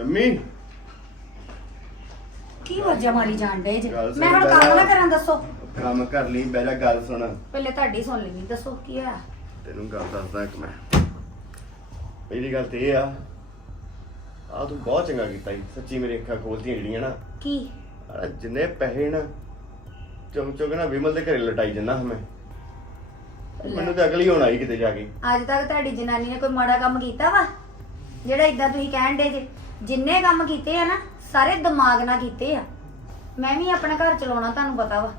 ਸ਼ੰਮੀ ਕੀ ਵਜ੍ਹਾ ਮਾਰੀ ਜਾਣ ਡੇ ਜੇ? ਗੱਲ ਸੁਣ ਮੈਂ ਹੁਣ ਕੰਮ ਪਹਿਲਾਂ। ਨਾ ਕਰਾਂ ਦੱਸੋ। ਕੰਮ ਕਰ ਲਈ ਬਹਿ ਜਾ ਗੱਲ ਸੁਣ। ਪਹਿਲੇ ਤੁਹਾਡੀ ਸੁਣ ਲਈ ਦੱਸੋ ਕੀ ਹੋਇਆ ਤੈਨੂੰ ਗੱਲ ਦੱਸਦਾ ਇੱਕ ਮੈਂ। ਪਹਿਲੀ ਗੱਲ ਤੇ ਇਹ ਆ ਆ ਤੂੰ ਬਹੁਤ ਚੰਗਾ ਕੀਤਾ ਈ ਸੱਚੀ ਮੇਰੀ ਅੱਖਾਂ ਖੋਲਤੀਆਂ ਜਿਹੜੀਆਂ ਨਾ। ਕੀ? ਆ ਜਿੰਨੇ ਪੈਸੇ ਨਾ ਚੁੱਕ ਚੁੱਕ ਨਾ ਵਿਮਲ ਦੇ ਘਰੇ ਲਟਾਈ ਜੰਨਾ ਮੈਂ। ਮੈਨੂੰ ਤਾਂ ਅਗਲੀ ਹੋਣਾ ਹੀ ਕਿਤੇ ਜਾ ਕੇ। ਅੱਜ ਤੱਕ ਤੁਹਾਡੀ ਜਨਾਨੀ ਨੇ ਕੋਈ ਮਾੜਾ ਕੰਮ ਕੀਤਾ ਵਾ? ਜਿਹੜਾ ਇਦਾਂ ਤੁਸੀਂ ਕਹਿਣ ਡੇ ਜੇ? ਜਿੰਨੇ ਕੰਮ ਕੀਤੇ ਆ ਨਾ ਸਾਰੇ ਦਿਮਾਗ ਨਾਲ ਕੀਤੇ ਆ। ਮੈਂ ਵੀ ਆਪਣਾ ਘਰ ਚਲਾਉਣਾ ਤੁਹਾਨੂੰ ਪਤਾ ਵਾ।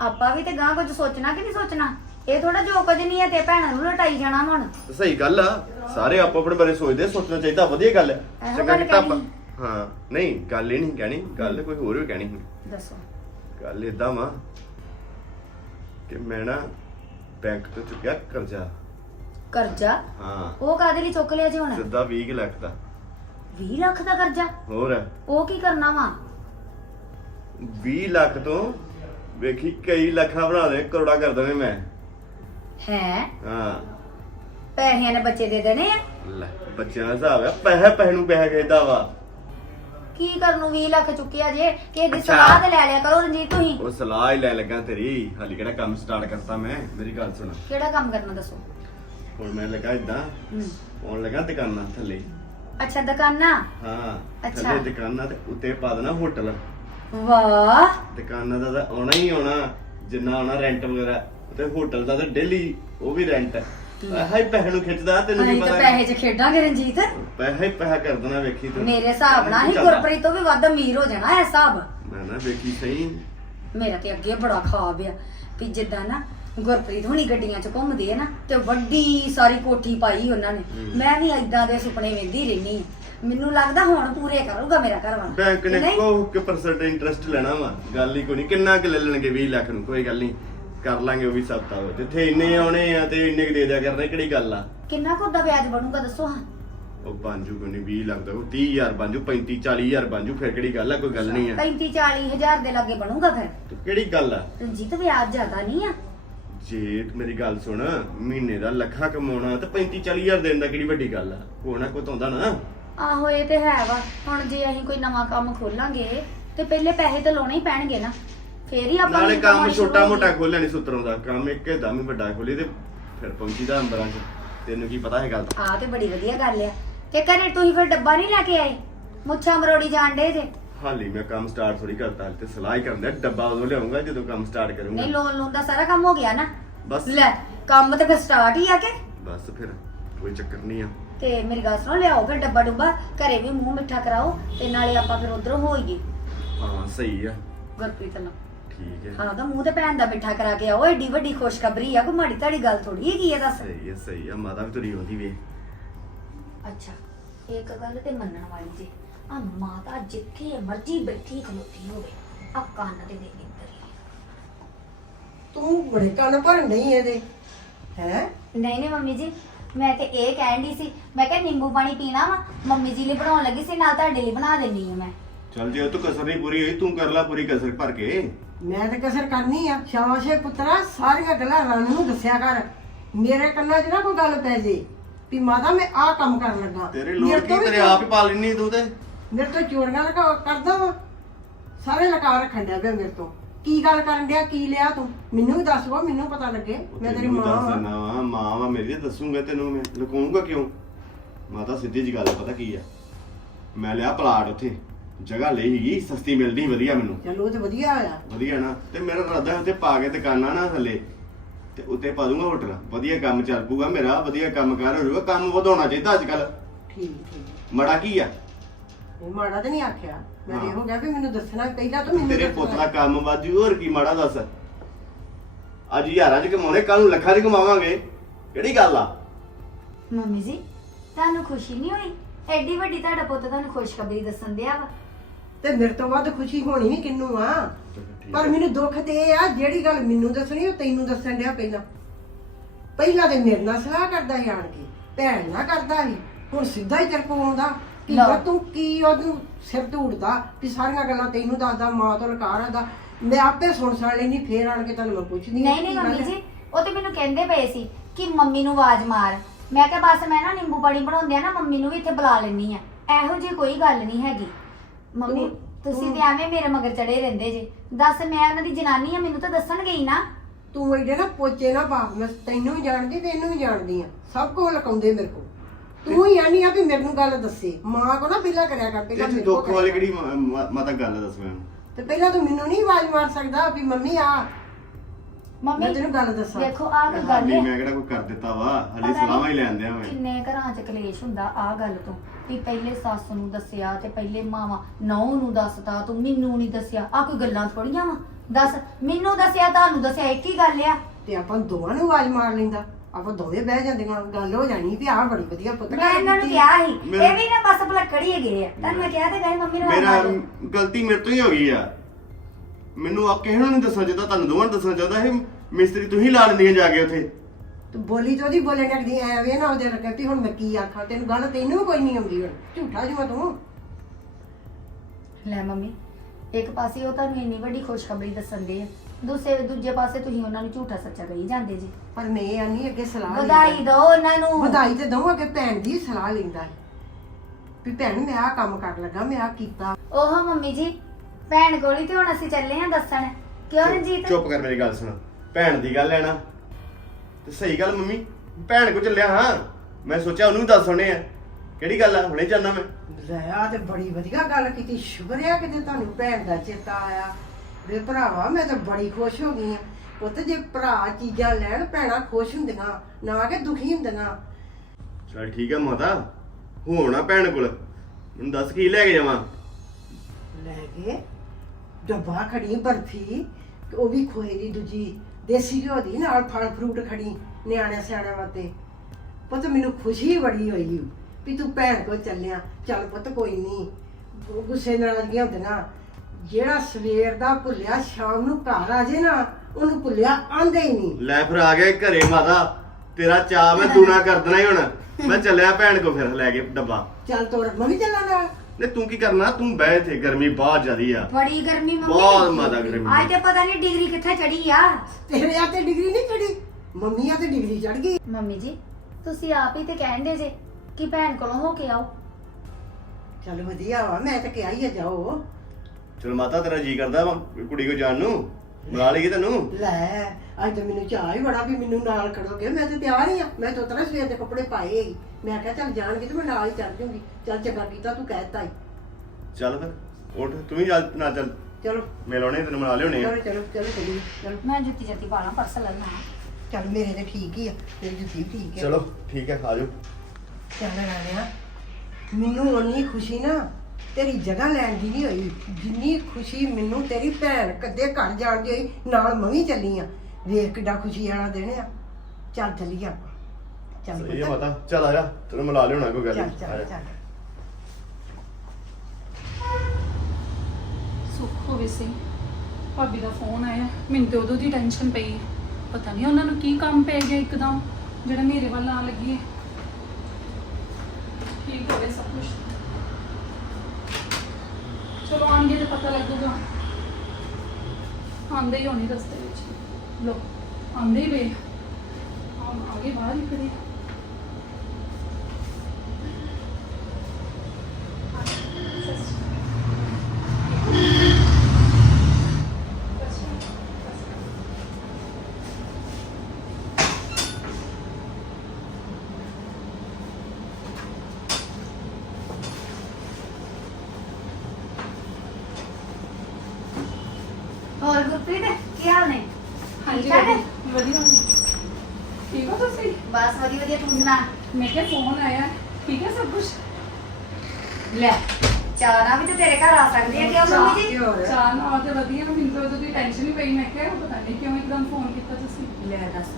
ਆਪਾਂ ਵੀ ਤੇ ਗਾਂ ਕੁਝ ਸੋਚਣਾ ਕਿ ਨਹੀਂ ਸੋਚਣਾ? ਇਹ ਥੋੜਾ ਜੋ ਕੁਝ ਨਹੀਂ ਹੈ ਤੇ ਭੈਣਾਂ ਨੂੰ ਲਟਾਈ ਜਾਣਾ ਹੁਣ। ਸਹੀ ਗੱਲ ਆ। ਸਾਰੇ ਆਪੋ ਆਪਣੇ ਬਾਰੇ ਸੋਚਦੇ ਸੋਚਣਾ ਚਾਹੀਦਾ ਵਧੀਆ ਗੱਲ ਹੈ ਇਹੋ ਚੰਗਾ ਗੱਲ ਕੀਤਾ ਆਪਾਂ। ਕਹਿਣੀ। ਹਾਂ ਨਹੀਂ ਗੱਲ ਇਹ ਨਹੀਂ ਕਹਿਣੀ ਗੱਲ ਕੋਈ ਹੋਰ ਵੀ ਕਹਿਣੀ ਸੀ। ਦੱਸੋ। ਗੱਲ ਇਦਾਂ ਵਾ ਕਿ ਮੈਂ ਨਾ ਬੈਂਕ ਤੋਂ ਚੁੱਕਿਆ ਕਰਜ਼ਾ। ਕਰਜ਼ਾ? ਹਾਂ। ਉਹ ਕਾਦੇ ਲਈ ਚੁੱਕ ਲਿਆ ਜੀ ਹੁਣ? ਸਿੱਧਾ 20 ਕੁ ਲੱਖ ਦਾ। 20 ਲੱਖ ਦਾ ਕਰਜ਼ਾ? ਹੋਰ ਉਹ ਕੀ ਕਰਨਾ ਵਾ? 20 ਲੱਖ ਤੋਂ ਵੇਖੀ ਕਈ ਲੱਖਾਂ ਬਣਾ ਦੇ ਕਰੋੜਾ ਕਰ ਦਵੇਂ ਮੈਂ। ਹੈ? ਹਾਂ। ਪੈਸਿਆਂ ਨੇ ਬੱਚੇ ਦੇ ਦੇਣੇ ਆ? ਲੈ ਬੱਚਿਆਂ ਦਾ ਹਿਸਾਬ ਆ ਪੈਸੇ ਪੈਸੇ ਨੂੰ ਪੈਸਾ ਕਹਿੰਦਾ ਵਾ। ਕੀ ਕਰਨ ਨੂੰ 20 ਲੱਖ ਚੁੱਕਿਆ ਜੇ? ਕਿ ਦੀ ਅੱਛਾ। ਸਲਾਹ ਤੇ ਲੈ ਲਿਆ ਕਰੋ ਰਣਜੀਤ ਤੁਸੀਂ। ਉਹ ਸਲਾਹ ਹੀ ਲੈ ਲੱਗਾ ਤੇਰੀ। ਹਾਲੀ ਕਿਹੜਾ ਕੰਮ ਸਟਾਰਟ ਕਰਤਾ ਮੈਂ? ਮੇਰੀ ਗੱਲ ਸੁਣ। ਕਿਹੜਾ ਕੰਮ ਕਰਨਾ ਦੱਸੋ? ਹੁਣ ਮੈਂ ਲੱਗਾ ਇਦਾਂ ਹੂੰ। ਆਉਣ ਲੱਗਾ ਦੁਕਾਨਾਂ ਥੱਲੇ। ਅੱਛਾ ਦੁਕਾਨਾਂ? ਹਾਂ ਅੱਛਾ। ਥੱਲੇ ਦੁਕਾਨਾਂ ਤੇ ਉੱਤੇ ਪਾ ਦੇਣਾ ਹੋਟਲ। ਵਾਹ। ਦੁਕਾਨਾਂ ਦਾ ਤਾਂ ਆਉਣਾ ਹੀ ਆਉਣਾ ਜਿੰਨਾ ਆਉਣਾ ਰੈਂਟ ਵਗੈਰਾ। ਤੇ ਹੋਟਲ ਦਾ ਤਾਂ ਡੇਲੀ ਉਹ ਵੀ ਰੈਂਟ ਹੈ। ਆਹ ਹੀ ਪੈਸੇ ਨੂੰ ਖਿੱਚਦਾ ਤੈਨੂੰ ਅਸੀਂ ਤਾਂ ਪਤਾ। ਪੈਸੇ 'ਚ ਖੇਡਾਂਗੇ ਰਣਜੀਤ। ਪੈਸਾ ਹੀ ਪੈਸਾ ਕਰ ਦੇਣਾ ਵੇਖੀ ਤੂੰ। ਮੇਰੇ ਹਿਸਾਬ ਨਾਲ ਹੀ ਚੱਲਦਾ। ਗੁਰਪ੍ਰੀਤ ਤੋਂ ਵੀ ਵੱਧ ਅਮੀਰ ਹੋ ਜਾਣਾ ਇਹ ਹਿਸਾਬ। ਮੈਂ ਨਾ ਵੇਖੀ ਸਹੀ। ਮੇਰਾ ਤੇ ਅੱਗੇ ਬੜਾ ਖਾਬ ਆ ਵੀ ਜਿੱਦਾਂ ਨਾ ਗੁਰਪ੍ਰੀਤ ਹੁਣੀ ਗੱਡੀਆਂ 'ਚ ਘੁੰਮਦੇ ਆ ਨਾ ਤੇ ਵੱਡੀ ਸਾਰੀ ਕੋਠੀ ਪਾਈ ਉਹਨਾਂ ਨੇ। ਮੈਂ ਵੀ ਏਦਾਂ ਦੇ ਸੁਪਨੇ ਵੇਂਦੀ ਰਹਿਨੀ ਆ ਮੈਨੂੰ ਲੱਗਦਾ ਹੁਣ ਪੂਰੇ ਕਰੂਗਾ ਮੇਰਾ ਘਰ ਵਾਲਾ। ਬੈਂਕ ਨੇ ਨਹੀਂ? ਕੋ ਕਿ ਪਰਸੈਂਟ ਇੰਟਰਸਟ ਲੈਣਾ ਵਾ। ਗੱਲ ਹੀ ਕੋਈ ਨਹੀਂ ਕਿੰਨਾ ਕਿ ਲੈ ਲੈਣਗੇ? 20 ਲੱਖ ਨੂੰ ਕੋਈ ਗੱਲ ਨਹੀਂ। ਕਰ ਲਾਂਗੇ ਉਹ ਵੀ ਸਭ ਤਾਂ। ਜਿੱਥੇ ਇੰਨੇ ਆਉਣੇ ਆ ਤੇ ਇੰਨੇ ਕੁ ਦੇ ਦਿਆ ਕਰਨਾ ਕਿਹੜੀ ਗੱਲ ਆ? ਕਿੰਨਾ ਕੁ ਦਾ ਵਿਆਜ ਬਣੂਗਾ ਦੱਸੋ ਹਾਂ? ਉਹ ਬਾਂਜੂ ਕੋਈ ਨਹੀਂ 20 ਲੱਖ ਦਾ। ਉਹ 30000 ਬਾਂਜੂ 35 40000 ਬਾਂਜੂ ਫਿਰ ਕਿਹੜੀ ਗੱਲ ਆ? ਕੋਈ ਗੱਲ ਨਹੀਂ ਆ। 35 40 ਹਜ਼ਾਰ ਦੇ ਲਾਗੇ ਬਣੂਗਾ ਫਿਰ। ਤੇ ਕਿਹੜੀ ਗੱਲ ਆ? ਰਣਜੀਤ ਵਿਆਜ ਜ਼ਿਆਦਾ ਨਹੀਂ ਆ। ਜੇ ਮੇਰੀ ਗੱਲ ਸੁਣ ਮਹੀਨੇ ਦਾ ਲੱਖਾਂ ਕਮਾਉਣਾ ਤੇ 35 40000 ਦੇਣ ਦਾ ਕਿਹੜੀ ਵੱਡੀ ਗੱਲ ਆ? ਹੋਣਾ ਕੋ ਤਾਂ ਨਾ। ਆਹੋ ਇਹ ਤੇ ਹੈ ਵਾ। ਹੁਣ ਜੇ ਅਸੀਂ ਕੋਈ ਨਵਾਂ ਕੰਮ ਖੋਲਾਂਗੇ ਤੇ ਪਹਿਲੇ ਪੈਸੇ ਤਾਂ ਲਾਉਣੇ ਹੀ ਪੈਣਗੇ ਨਾ। ਫੇਰ ਹੀ ਆਪਾਂ ਨਾਲੇ ਕੰਮ ਛੋਟਾ ਮੋਟਾ। ਖੋਲਿਆ ਨਹੀਂ ਸੁਤਰੋਂ ਦਾ। ਕੰਮ ਇੱਕ ਦਮ ਹੀ ਵੱਡਾ ਖੋਲੀ ਤੇ ਫਿਰ ਪਹੁੰਚੀਦਾ ਅੰਬਰਾਂ 'ਚ। ਤੈਨੂੰ ਕੀ ਪਤਾ ਹੈ ਗੱਲ ਦਾ? ਆਹ ਤੇ ਬੜੀ ਵਧੀਆ ਗੱਲ ਆ। ਤੇ ਘਰੇ ਤੁਸੀਂ ਫਿਰ ਡੱਬਾ ਨਹੀਂ ਲੈ ਕੇ ਆਏ? ਮੁੱਛਾਂ ਮਰੋੜੀ ਜਾਣ ਡੇ ਜੇ। ਹਾਲੀ ਮੈਂ ਕੰਮ ਸਟਾਰਟ ਥੋੜੀ ਕਰਤਾ ਤੇ ਸਲਾਹ ਹੀ ਕਰਦਾ ਡੱਬਾ ਉਦੋਂ ਲਿਆਉਂਗਾ ਜਦੋਂ ਕੰਮ ਸਟਾਰਟ ਨਹੀਂ ਕਰੂੰਗਾ ਲੋਨ ਲੋਨ ਦਾ ਸਾਰਾ ਕੰਮ ਹੋ ਗਿਆ ਨਾ? ਬਸ। ਲੈ ਕੰਮ ਤੇ ਫਿਰ ਸਟਾਰਟ ਹੀ ਆ ਕੇ? ਬਸ ਫਿਰ ਕੋਈ ਚੱਕਰ ਨਹੀਂ ਆ। ਤੇ ਮੇਰੀ ਗੱਲ ਸੁਣੋ ਲਿਆਓ ਫਿਰ ਡੱਬਾ ਡੁੱਬਾ ਘਰੇ ਵੀ ਮੂੰਹ ਮਿੱਠਾ ਕਰਾਓ ਤੇ ਨਾਲੇ ਆਪਾਂ ਫਿਰ ਉਧਰੋਂ ਹੋਈਏ ਹਾਂ ਸਹੀ ਆ। ਗੁਰਪ੍ਰੀਤ ਨਾਲ। ਠੀਕ ਹੈ। ਹਾਂ ਤਾਂ ਮੂੰਹ ਤੇ ਭੈਣ ਦਾ ਮਿੱਠਾ ਕਰਾ ਕੇ ਆਓ ਏਡੀ ਵੱਡੀ ਖੁਸ਼ਖਬਰੀ ਆ ਕੋਈ ਮਾੜੀ ਤਾੜੀ ਗੱਲ ਥੋੜੀ ਹੈਗੀ ਆ ਦੱਸ। ਸਹੀ ਹੈ ਸਹੀ ਆ ਮਾਤਾ ਵੀ ਤੁਰੀ ਆਉਂਦੀ ਵੇ। ਅੱਛਾ ਇੱਕ ਗੱਲ ਤੇ ਮੰਨਣ ਵਾਲੀ ਜੀ। ਆ ਮਾਤਾ ਜਿੱਥੇ ਮਰਜ਼ੀ ਬੈਠੀ ਖਲੋਤੀ ਹੋਵੇ ਆ ਕੰਨ ਤੇ ਦੇ ਨਿੱਤਰੀ ਤੂੰ ਬੜੇ ਕੰਨ ਭਰਨ ਨਹੀਂ ਇਹਦੇ ਹੈ? ਨਹੀਂ ਨਹੀਂ ਮੰਮੀ ਜੀ ਮੈਂ ਤੇ ਇਹ ਕਹਿਣ ਦੀ ਸੀ ਮੈਂ ਕਿਹਾ ਨਿੰਬੂ ਪਾਣੀ ਪੀਣਾ ਵਾ ਮੰਮੀ ਜੀ ਲਈ ਬਣਾਉਣ ਲੱਗੀ ਸੀ ਨਾਲ ਤੁਹਾਡੇ ਲਈ ਬਣਾ ਦੇਣੀ ਆ ਮੈਂ। ਚੱਲ ਜੇ ਉਹ ਤੋਂ ਕਸਰ ਨਹੀਂ ਪੂਰੀ ਹੋਈ ਤੂੰ ਕਰ ਲੈ ਪੂਰੀ ਕਸਰ ਭਰ ਕੇ। ਮੈਂ ਤਾਂ ਕਸਰ ਕਰਨੀ ਆ ਸ਼ਾਬਾਸ਼ੇ ਪੁੱਤਰਾ ਸਾਰੀਆਂ ਗੱਲਾਂ ਰਾਣੂ ਨੂੰ ਦੱਸਿਆ ਕਰ। ਮੇਰੇ ਕੰਨਾਂ 'ਚ ਨਾ ਕੋਈ ਗੱਲ ਪੈ ਜੇ ਵੀ ਮਾਤਾ ਮੈਂ ਆਹ ਕੰਮ ਕਰਨ ਲੱਗਾ। ਤੇਰੇ ਮੇਰੇ ਲੋੜ ਤੋਂ ਕੀ ਵੀ ਤੇਰੇ ਆਪ ਹੀ ਪਾ ਲੈਣੀ ਤੂੰ ਤੇ। ਮੇਰੇ ਤੋਂ ਚੋਰੀਆਂ ਲਗਾ ਕਰਦਾ ਵਾ। ਸਾਰੇ ਲਗਾ ਰੱਖਣ ਡਿਆ ਪਿਆ ਮੇਰੇ ਤੋਂ। ਕੀ ਗੱਲ ਕਰਨ ਡਿਆ ਕੀ ਲਿਆ ਤੂੰ? ਮੈਨੂੰ ਵੀ ਦੱਸ ਕੋ ਮੈਨੂੰ ਪਤਾ ਲੱਗੇ। ਮੈਂ ਤੇਰੀ ਮਾਂ ਵਾਂ। ਦੇਣਾ ਵਾ ਮਾਂ ਵਾ ਮੇਰੀ ਦੱਸੂਗਾ ਤੈਨੂੰ ਮੈਂ। ਲੁਕਾਉਂਗਾ ਕਿਉਂ? ਮਾਤਾ ਸਿੱਧੀ ਜੀ ਗੱਲ ਆ, ਪਤਾ ਕੀ ਆ? ਮੈਂ ਲਿਆ ਪਲਾਟ ਉੱਥੇ। ਜਗ੍ਹਾ ਲਈ ਸੀਗੀ ਸਸਤੀ ਮਿਲਦੀ ਵਧੀਆ ਮੈਨੂੰ। ਚਲੋ ਉਹ ਤੇ ਵਧੀਆ ਆਇਆ ਵਧੀਆ ਨਾ ਤੇ ਮੇਰਾ ਇਰਾਦਾ ਉੱਤੇ ਪਾ ਕੇ ਦੁਕਾਨਾਂ ਨਾ ਥੱਲੇ। ਤੇ ਉੱਤੇ ਪਾ ਦੂੰਗਾ ਹੋਟਲ। ਵਧੀਆ ਕੰਮ ਚੱਲ ਪੂਗਾ ਮੇਰਾ ਵਧੀਆ ਕੰਮ ਕਾਰ ਹੋ ਜਾਊਗਾ ਕੰਮ ਵਧਾਉਣਾ ਚਾਹੀਦਾ ਅੱਜ ਕੱਲ ਠੀਕ ਠੀਕ। ਮੜਾ ਕੀ ਆ? ਇਹ ਮਾੜਾ ਤਾਂ ਨਹੀਂ ਆਖਿਆ। ਮੈਂ ਹਾਂ। ਇਹੋ ਕਿਹਾ ਵੀ ਮੈਨੂੰ ਦੱਸਣਾ ਪਹਿਲਾਂ ਤੂੰ ਮੈਨੂੰ ਤੇਰੇ ਦੱਸਣਾ। ਪੁੱਤ ਦਾ ਕੰਮ ਵਾਜੂ ਹੋਰ ਕੀ ਮਾੜਾ ਦੱਸ। ਅੱਜ ਹਜ਼ਾਰਾਂ ਚ ਕਮਾਉਣੇ ਕੱਲ ਨੂੰ ਲੱਖਾਂ ਚ ਕਮਾਵਾਂਗੇ। ਕਿਹੜੀ ਗੱਲ ਆ? ਮੰਮੀ ਜੀ ਤੁਹਾਨੂੰ ਖੁਸ਼ੀ ਨਹੀਂ ਹੋਈ ਐਡੀ ਵੱਡੀ ਤੁਹਾਡਾ ਪੁੱਤ ਤੁਹਾਨੂੰ ਖੁਸ਼ਖਬਰੀ ਦੱਸਣ ਦਿਆ ਵਾ। ਤੇ ਮੇਰੇ ਤੋਂ ਵੱਧ ਖੁਸ਼ੀ ਹੋਣੀ ਵੀ ਕਿੰਨੂੰ ਆ? ਪਰ ਮੈਨੂੰ ਦੁੱਖ ਤੇ ਇਹ ਆ ਜਿਹੜੀ ਗੱਲ ਮੈਨੂੰ ਦੱਸਣੀ ਉਹ ਤੈਨੂੰ ਦੱਸਣ ਡਿਆ ਪਹਿਲਾਂ। ਪਹਿਲਾਂ ਤੇ ਮੇਰੇ ਨਾਲ ਸਲਾਹ ਕਰਦਾ ਸੀ ਆਣ ਕੇ ਭੈਣ ਨਾਲ ਕਰਦਾ ਸੀ। ਹੁਣ ਸਿੱਧਾ ਹੀ ਤੇਰੇ ਕੋਲ ਆਉਂਦਾ। ਕਿ ਲਓ। ਤੂੰ ਕੀ ਉਹਨੂੰ ਸਿਰ ਧੂੜਦਾ? ਵੀ ਸਾਰੀਆਂ ਗੱਲਾਂ ਤੈਨੂੰ ਦੱਸਦਾ ਮਾਂ ਤੋਂ ਲਕਾਰ ਆਂਦਾ ਮੈਂ ਆਪੇ ਸੁਣ ਸੁਣ ਲੈਣੀ ਫੇਰ ਆਣ ਕੇ ਤੁਹਾਨੂੰ ਮੈਂ ਪੁੱਛਦੀ ਨਹੀਂ ਨਹੀਂ ਮੰਮੀ ਜੀ ਉਹ ਤੇ ਮੈਨੂੰ ਕਹਿੰਦੇ ਪਏ ਸੀ ਕਿ ਮੰਮੀ ਨੂੰ ਆਵਾਜ਼ ਮਾਰ। ਮੈਂ ਕਿਹਾ ਬਸ ਮੈਂ ਨਾ ਨਿੰਬੂ ਪਾਣੀ ਬਣਾਉਂਦੇ ਆ ਨਾ ਮੰਮੀ ਨੂੰ ਵੀ ਇੱਥੇ ਬੁਲਾ ਲੈਣੀ ਆ ਇਹੋ ਜੀ ਕੋਈ ਗੱਲ ਨਹੀਂ ਹੈਗੀ। ਮੰਮੀ ਤੂੰ- ਤੁਸੀਂ ਤੂੰ- ਤੇ ਐਵੇਂ ਮੇਰੇ ਮਗਰ ਚੜੇ ਰਹਿੰਦੇ ਜੇ। ਦੱਸ ਮੈਂ ਉਹਨਾਂ ਦੀ ਜਨਾਨੀ ਆ ਮੈਨੂੰ ਤਾਂ ਦੱਸਣ ਗਈ ਨਾ। ਤੂੰ ਇਹਦੇ ਨਾ ਪੋਚੇ ਨਾ ਪਾ। ਮੈਂ ਤੈਨੂੰ ਵੀ ਜਾਣਦੀ ਤੇ ਇਹਨੂੰ ਵੀ ਜਾਣਦੀ ਆ ਸਭ ਕੋ ਲਕਾਉਂਦੇ ਮੇਰੇ ਕੋ ਤੂੰ ਹੀ ਆਨੀ ਆ ਵੀ ਮੈਨੂੰ ਗੱਲ ਦੱਸੇ। ਮਾਂ ਕੋ ਨਾ ਪਹਿਲਾਂ ਕਰਿਆ ਕਰ ਪਹਿਲਾਂ ਤੂੰ ਮੇਰੇ ਕੋਲ ਦੁੱਖ ਵਾਲੀ। ਕਿਹੜੀ ਮ- ਮ- ਮਾਤਾ ਗੱਲ ਦੱਸ ਮੈਨੂੰ? ਤੇ ਪਹਿਲਾਂ ਤੂੰ ਮੈਨੂੰ ਨਹੀਂ ਆਵਾਜ਼ ਮਾਰ ਸਕਦਾ ਵੀ ਮੰਮੀ ਆ। ਮੰਮੀ ਮੈਂ ਤੈਨੂੰ ਗੱਲ ਦੱਸਾਂ। ਵੇਖੋ ਆਹ ਕੋਈ ਗੱਲ ਹਾਲੀ ਹੈ। ਮੈਂ ਕਿਹੜਾ ਕੋਈ ਕਰ ਦਿੱਤਾ ਵਾ? ਹਲੇ ਪਤਾ ਸਲਾਮਾਂ ਹੀ ਨੀ ਲੈਂਦੇ ਆ ਮੈਂ। ਕਿੰਨੇ ਘਰਾਂ 'ਚ ਕਲੇਸ਼ ਹੁੰਦਾ ਆਹ ਗੱਲ ਤੋਂ। ਵੀ ਪਹਿਲੇ ਸੱਸ ਨੂੰ ਦੱਸਿਆ ਤੇ ਪਹਿਲੇ ਮਾਵਾ ਨੌ ਨੂੰ ਦੱਸਤਾ ਤੂੰ ਮੈਨੂੰ ਨਹੀਂ ਦੱਸਿਆ। ਆ ਕੋਈ ਗੱਲਾਂ ਥੋੜੀਆਂ ਵਾ? ਦੱਸ ਮੈਨੂੰ ਦੱਸਿਆ ਤੁਹਾਨੂੰ ਦੱਸਿਆ ਇੱਕ ਹੀ ਗੱਲ ਆ। ਤੇ ਆਪਾਂ ਦੋਵਾਂ ਨੂੰ ਆਵਾਜ਼ ਮਾਰ ਲੈਂਦਾ। ਆਪਾਂ ਦੋਵੇਂ ਬਹਿ ਜਾਂਦੀਆਂ ਗੱਲ ਹੋ ਜਾਣੀ ਵੀ ਆਹ ਬੜੀ ਵਧੀਆ ਪੁੱਤ ਮੈਂ ਇਹਨਾਂ ਨੂੰ। ਕਿਹਾ ਸੀ ਇਹ ਵੀ ਨਾ ਬਸ ਭਲੱਕੜੀ ਹੈਗੇ ਆ ਤੁਹਾਨੂੰ ਮੈਂ ਕਿਹਾ ਤੇ ਗਏ ਮੰਮੀ ਨੂੰ ਮੇਰਾ ਆਵਾਜ਼ ਮਾਰੋ। ਗਲਤੀ ਮੇਰੇ ਤੋਂ ਹੀ ਹੋ ਗਈ ਆ ਮੈਨੂੰ ਆ ਕਿਸੇ ਨੂੰ ਨਹੀਂ ਦੱਸਣਾ ਚਾਹੁੰਦਾ ਤੁਹਾਨੂੰ ਦੋਵਾਂ ਨੂੰ ਦੱਸਣਾ ਚਾਹੁੰਦਾ ਇਹ ਮਿਸਤਰੀ ਤੁਸੀਂ ਲਾ ਲੈਂਦੀਆਂ ਜਾ ਕੇ ਉੱਥੇ ਤੂੰ ਬੋਲੀ ਤਾਂ ਉਹਦੀ ਬੋਲਣ ਲੱਗਦੀ ਐ ਵੇ ਨਾ ਉਹਦੇ ਰੱਖੇ ਵੀ ਹੁਣ ਮੈਂ ਕੀ ਆਖਾਂ ਤੈਨੂੰ ਗੱਲ ਤੈਨੂੰ ਵੀ ਕੋਈ ਨਹੀਂ ਆਉਂਦੀ ਹੁਣ ਝੂਠਾ ਜਿਹਾ ਤੂੰ ਲੈ ਮੰਮੀ ਇੱਕ ਪਾਸੇ ਉਹ ਤੁਹਾਨੂੰ ਇੰਨੀ ਵੱਡੀ ਖੁਸ਼ਖਬਰੀ ਦੱਸਣ ਦੇ ਆ ਦੂਸਰੇ ਦੂਜੇ ਪਾਸੇ ਤੁਸੀਂ ਉਹਨਾਂ ਨੂੰ ਝੂਠਾ ਸੱਚਾ ਕਹੀ ਜਾਂਦੇ ਜੀ। ਪਰ ਮੈਂ ਆਨੀ ਅੱਗੇ ਸਲਾਹ ਵਧਾਈ। ਦਿਓ ਉਹਨਾਂ ਨੂੰ। ਵਧਾਈ ਤੇ ਦਊਂ ਅੱਗੇ ਭੈਣ ਦੀ ਸਲਾਹ ਲੈਂਦਾ ਹੈ। ਵੀ ਭੈਣ ਮੈਂ ਆਹ ਕੰਮ ਕਰਨ ਲੱਗਾ ਮੈਂ ਆਹ ਕੀਤਾ। ਉਹ ਮੰਮੀ ਜੀ ਭੈਣ ਕੋਲ ਹੀ ਤੇ ਹੁਣ ਅਸੀਂ ਚੱਲੇ ਆ ਦੱਸਣ। ਕਿਉਂ ਰਣਜੀਤ? ਚੁੱਪ ਕਰ ਮੇਰੀ ਗੱਲ ਸੁਣ। ਭੈਣ ਦੀ ਗੱਲ ਹੈ ਨਾ। ਤੇ ਸਹੀ ਗੱਲ ਮੰਮੀ ਭੈਣ ਕੋ ਚੱਲਿਆ ਹਾਂ। ਮੈਂ ਸੋਚਿਆ ਉਹਨੂੰ ਵੀ ਦੱਸ ਆ ਕਿਹੜੀ ਗੱਲ ਆ? ਹੁਣੇ ਚੱਲਣਾ ਮੈਂ। ਲੈ ਆ ਤੇ ਬੜੀ ਵਧੀਆ ਗੱਲ ਕੀਤੀ। ਸ਼ੁਕਰ ਆ ਕਿਤੇ ਤੁਹਾਨੂੰ ਭੈਣ ਦਾ ਚੇਤਾ ਆਇਆ। ਵੇ ਭਰਾਵਾ ਮੈਂ ਤਾਂ ਬੜੀ ਖੁਸ਼ ਹੋ ਗਈ ਆ। ਪੁੱਤ ਜੇ ਭਰਾ ਚੀਜ਼ਾਂ ਲੈਣ ਭੈਣਾਂ ਖੁਸ਼ ਹੁੰਦੀਆਂ ਨਾ ਕਿ ਦੁਖੀ ਹੁੰਦੀਆਂ। ਚਲ ਠੀਕ ਆ ਮਾਤਾ ਹੋਣਾ ਭੈਣ ਕੋਲ। ਮੈਨੂੰ ਦੱਸ ਕੀ ਲੈ ਕੇ ਜਾਵਾਂ? ਲੈ ਕੇ ਡੱਬਾ ਖੜੀ ਬਰਫੀ ਤੇ ਉਹ ਵੀ ਖੋਏ ਦੀ ਦੂਜੀ ਦੇਸੀ ਘਿਓ ਦੀ ਨਾਲ ਫਲ ਫਰੂਟ ਖੜੀ ਨਿਆਣਿਆਂ ਸਿਆਣਿਆਂ ਵਾਸਤੇ। ਪੁੱਤ ਮੈਨੂੰ ਖੁਸ਼ੀ ਬੜੀ ਹੋਈ ਵੀ ਤੂੰ ਭੈਣ ਕੋ ਚੱਲਿਆ। ਚੱਲ ਪੁੱਤ ਕੋਈ ਨਹੀਂ ਗੁੱਸੇ ਨਾਰਾਜ਼ਗੀਆਂ ਹੁੰਦੀਆਂ। ਜਿਹੜਾ ਸਵੇਰ ਦਾ ਭੁੱਲਿਆ ਸ਼ਾਮ ਨੂੰ ਘਰ ਆ ਜੇ ਨਾ ਉਹਨੂੰ ਭੁੱਲਿਆ ਆਂਦੇ ਹੀ ਨਹੀਂ। ਲੈ ਫਿਰ ਆ ਗਿਆ ਘਰੇ ਮਾਤਾ ਤੇਰਾ ਚਾਹ ਮੈਂ ਦੂਣਾ ਕਰ ਦੇਣਾ ਹੀ ਹੁਣ। ਮੈਂ ਚੱਲਿਆ ਭੈਣ ਕੋ ਫਿਰ ਲੈ ਕੇ ਡੱਬਾ। ਚੱਲ ਤੋਰ ਮੈਂ ਵੀ ਚੱਲਾਂ ਨਾਲ। ਨੇ ਤੂੰ ਕੀ ਕਰਨਾ? ਤੂੰ ਬਹਿ ਇੱਥੇ ਗਰਮੀ ਬਹੁਤ ਜ਼ਿਆਦੀ ਆ। ਬੜੀ ਗਰਮੀ ਮੰਮੀ। ਬਹੁਤ ਜ਼ਿਆਦਾ ਗਰਮੀ। ਅੱਜ ਤੇ ਪਤਾ ਨਹੀਂ ਡਿਗਰੀ ਕਿੱਥੇ ਚੜੀ ਆ। ਤੇਰੇ ਆ ਤੇ ਡਿਗਰੀ ਨਹੀਂ ਚੜੀ ਮੰਮੀ ਆ ਤੇ ਡਿਗਰੀ ਚੜ ਗਈ। ਮੰਮੀ ਜੀ ਤੁਸੀਂ ਆਪ ਹੀ ਤੇ ਕਹਿੰਦੇ ਜੇ ਕਿ ਭੈਣ ਕੋਲੋਂ ਹੋ ਕੇ ਆਓ। ਚੱਲ ਵਧੀਆ ਵਾ ਮੈਂ ਤਾਂ ਕਿਹਾ ਹੀ ਆ ਜਾਓ। ਚਲ ਮਾਤਾ ਤੇਰਾ ਜੀ ਕਰਦਾ ਵਾ ਕੁੜੀ ਕੋ ਜਾਣ ਨੂੰ? ਬੁਲਾ ਲਈਏ ਤੈਨੂੰ? ਲੈ ਅੱਜ ਤਾਂ ਮੈਨੂੰ ਚਾਹ ਹੀ ਬੜਾ ਵੀ ਮੈਨੂੰ ਨਾਲ ਖੜੋਗੇ। ਮੈਂ ਤਾਂ ਤਿਆਰ ਹੀ ਆ। ਮੈਂ ਤਾਂ ਉਤਰਾ ਸਵੇਰ ਦੇ ਕੱਪੜੇ ਪਾਏ ਹੀ। ਮੈਂ ਕਿਹਾ ਚੱਲ ਜਾਣਗੇ ਤੇ ਮੈਂ ਨਾਲ ਹੀ ਚੱਲ ਜੂੰਗੀ। ਚੱਲ ਚੰਗਾ ਕੀਤਾ ਤੂੰ ਕਹਿਤਾ ਹੀ। ਚੱਲ ਫਿਰ ਉੱਠ। ਤੂੰ ਵੀ ਚੱਲ ਨਾ ਚੱਲ। ਚਲੋ। ਮਿਲਾਉਣੇ ਤੈਨੂੰ ਮਿਲਾ ਲਿਓਣੇ ਚਲੋ ਚਲੋ ਚਲੋ ਚੱਲੀਏ। ਚਲੋ। ਮੈਂ ਜੁੱਤੀ ਜੱਤੀ ਪਾਣਾ ਪਰਸ ਲੈ ਲਾਂ। ਚੱਲ ਮੇਰੇ ਤੇ ਠੀਕ ਹੀ ਆ। ਮੇਰੀ ਜੁੱਤੀ ਵੀ ਠੀਕ ਹੈ। ਚਲੋ ਠੀਕ ਹੈ ਆ ਜਾਓ। ਚੱਲ ਰਾਣਿਆ ਮੈਨੂੰ ਉਨੀ ਖੁਸ਼ੀ ਨਾ ਤੇਰੀ ਜਗ੍ਹਾ ਲੈਣ ਦੀ ਨਹੀਂ ਹੋਈ। ਜਿੰਨੀ ਖੁਸ਼ੀ ਮੈਨੂੰ ਤੇਰੀ ਭੈਣ ਕਦੇ ਘਰ ਜਾਣ ਦੀ ਹੋਈ ਨਾਲ ਮੈਂ ਵੀ ਚੱਲੀ ਆ ਵੇਖ ਕਿੱਡਾ ਖੁਸ਼ੀ ਵਾਲਾ ਦਿਨ ਆ। ਚੱਲ ਚੱਲੀਏ ਆਪਾਂ। ਚੱਲ ਸਹੀ ਹੈ ਪੁੱਤ। ਮਾਤਾ। ਚੱਲ ਆ ਜਾ। ਤੈਨੂੰ ਮਿਲਾ ਲਿਓਣਾ ਕੋਈ ਗੱਲ ਚੱਲ ਨਹੀਂ। ਆ ਚੱਲ ਜਾ। ਚੱਲ। ਸੁੱਖ ਹੋਵੇ ਸੀ। ਭਾਬੀ ਦਾ ਫੋਨ ਆਇਆ। ਮੈਨੂੰ ਤੇ ਉਦੋਂ ਦੀ ਟੈਨਸ਼ਨ ਪਈ। ਪਤਾ ਨਹੀਂ ਉਹਨਾਂ ਨੂੰ ਕੀ ਕੰਮ ਪੈ ਗਿਆ ਇੱਕਦਮ। ਜਿਹੜਾ ਮੇਰੇ ਵੱਲ ਆਣ ਲੱਗੀ ਹੈ। ਠੀਕ ਹੋਵੇ ਸਭ ਕੁਝ ਚਲੋ ਆਣਗੇ ਤਾਂ ਪਤਾ ਲੱਗੂਗਾ। ਆਂਦੇ ਹੀ ਹੋਣੇ ਰਸਤੇ ਵਿੱਚ। ਲੋ ਆਂਦੇ ਹੀ ਵੇ ਆਮ ਆਗੇ ਬਾਹਰ ਹੀ ਖੜੇ ਹੋਰ ਗੁਰਪ੍ਰੀਤ ਕੀ ਹਾਲ ਨੇ ਹਾਂਜੀ ਠੀਕ ਠਾਕ ਹੈ? ਵਧੀਆ ਠੀਕ ਹੋ ਤੁਸੀਂ ਬਸ ਵਧੀਆ ਵਧੀਆ ਤੂੰ ਸੁਣਾ ਮੈਂ ਕਿਹਾ ਫੋਨ ਆਇਆ ਠੀਕ ਹੈ ਸਭ ਕੁਝ ਲੈ ਚਾਰਾ ਵੀ ਤੇ ਤੇਰੇ ਘਰ ਆ ਸਕਦੇ ਆ ਕਿਉਂ ਮੰਮੀ ਜੀ? ਚਾਹ ਨਾ ਤੇ ਵਧੀਆ ਮੈਨੂੰ ਤਾਂ ਉਦੋਂ ਦੀ ਟੈਨਸ਼ਨ ਹੀ ਪਈ ਮੈਂ ਕਿਹਾ ਪਤਾ ਨਹੀਂ ਕਿਉਂ ਇੱਕਦਮ ਫੋਨ ਕੀਤਾ ਤੁਸੀਂ। ਲੈ ਦੱਸ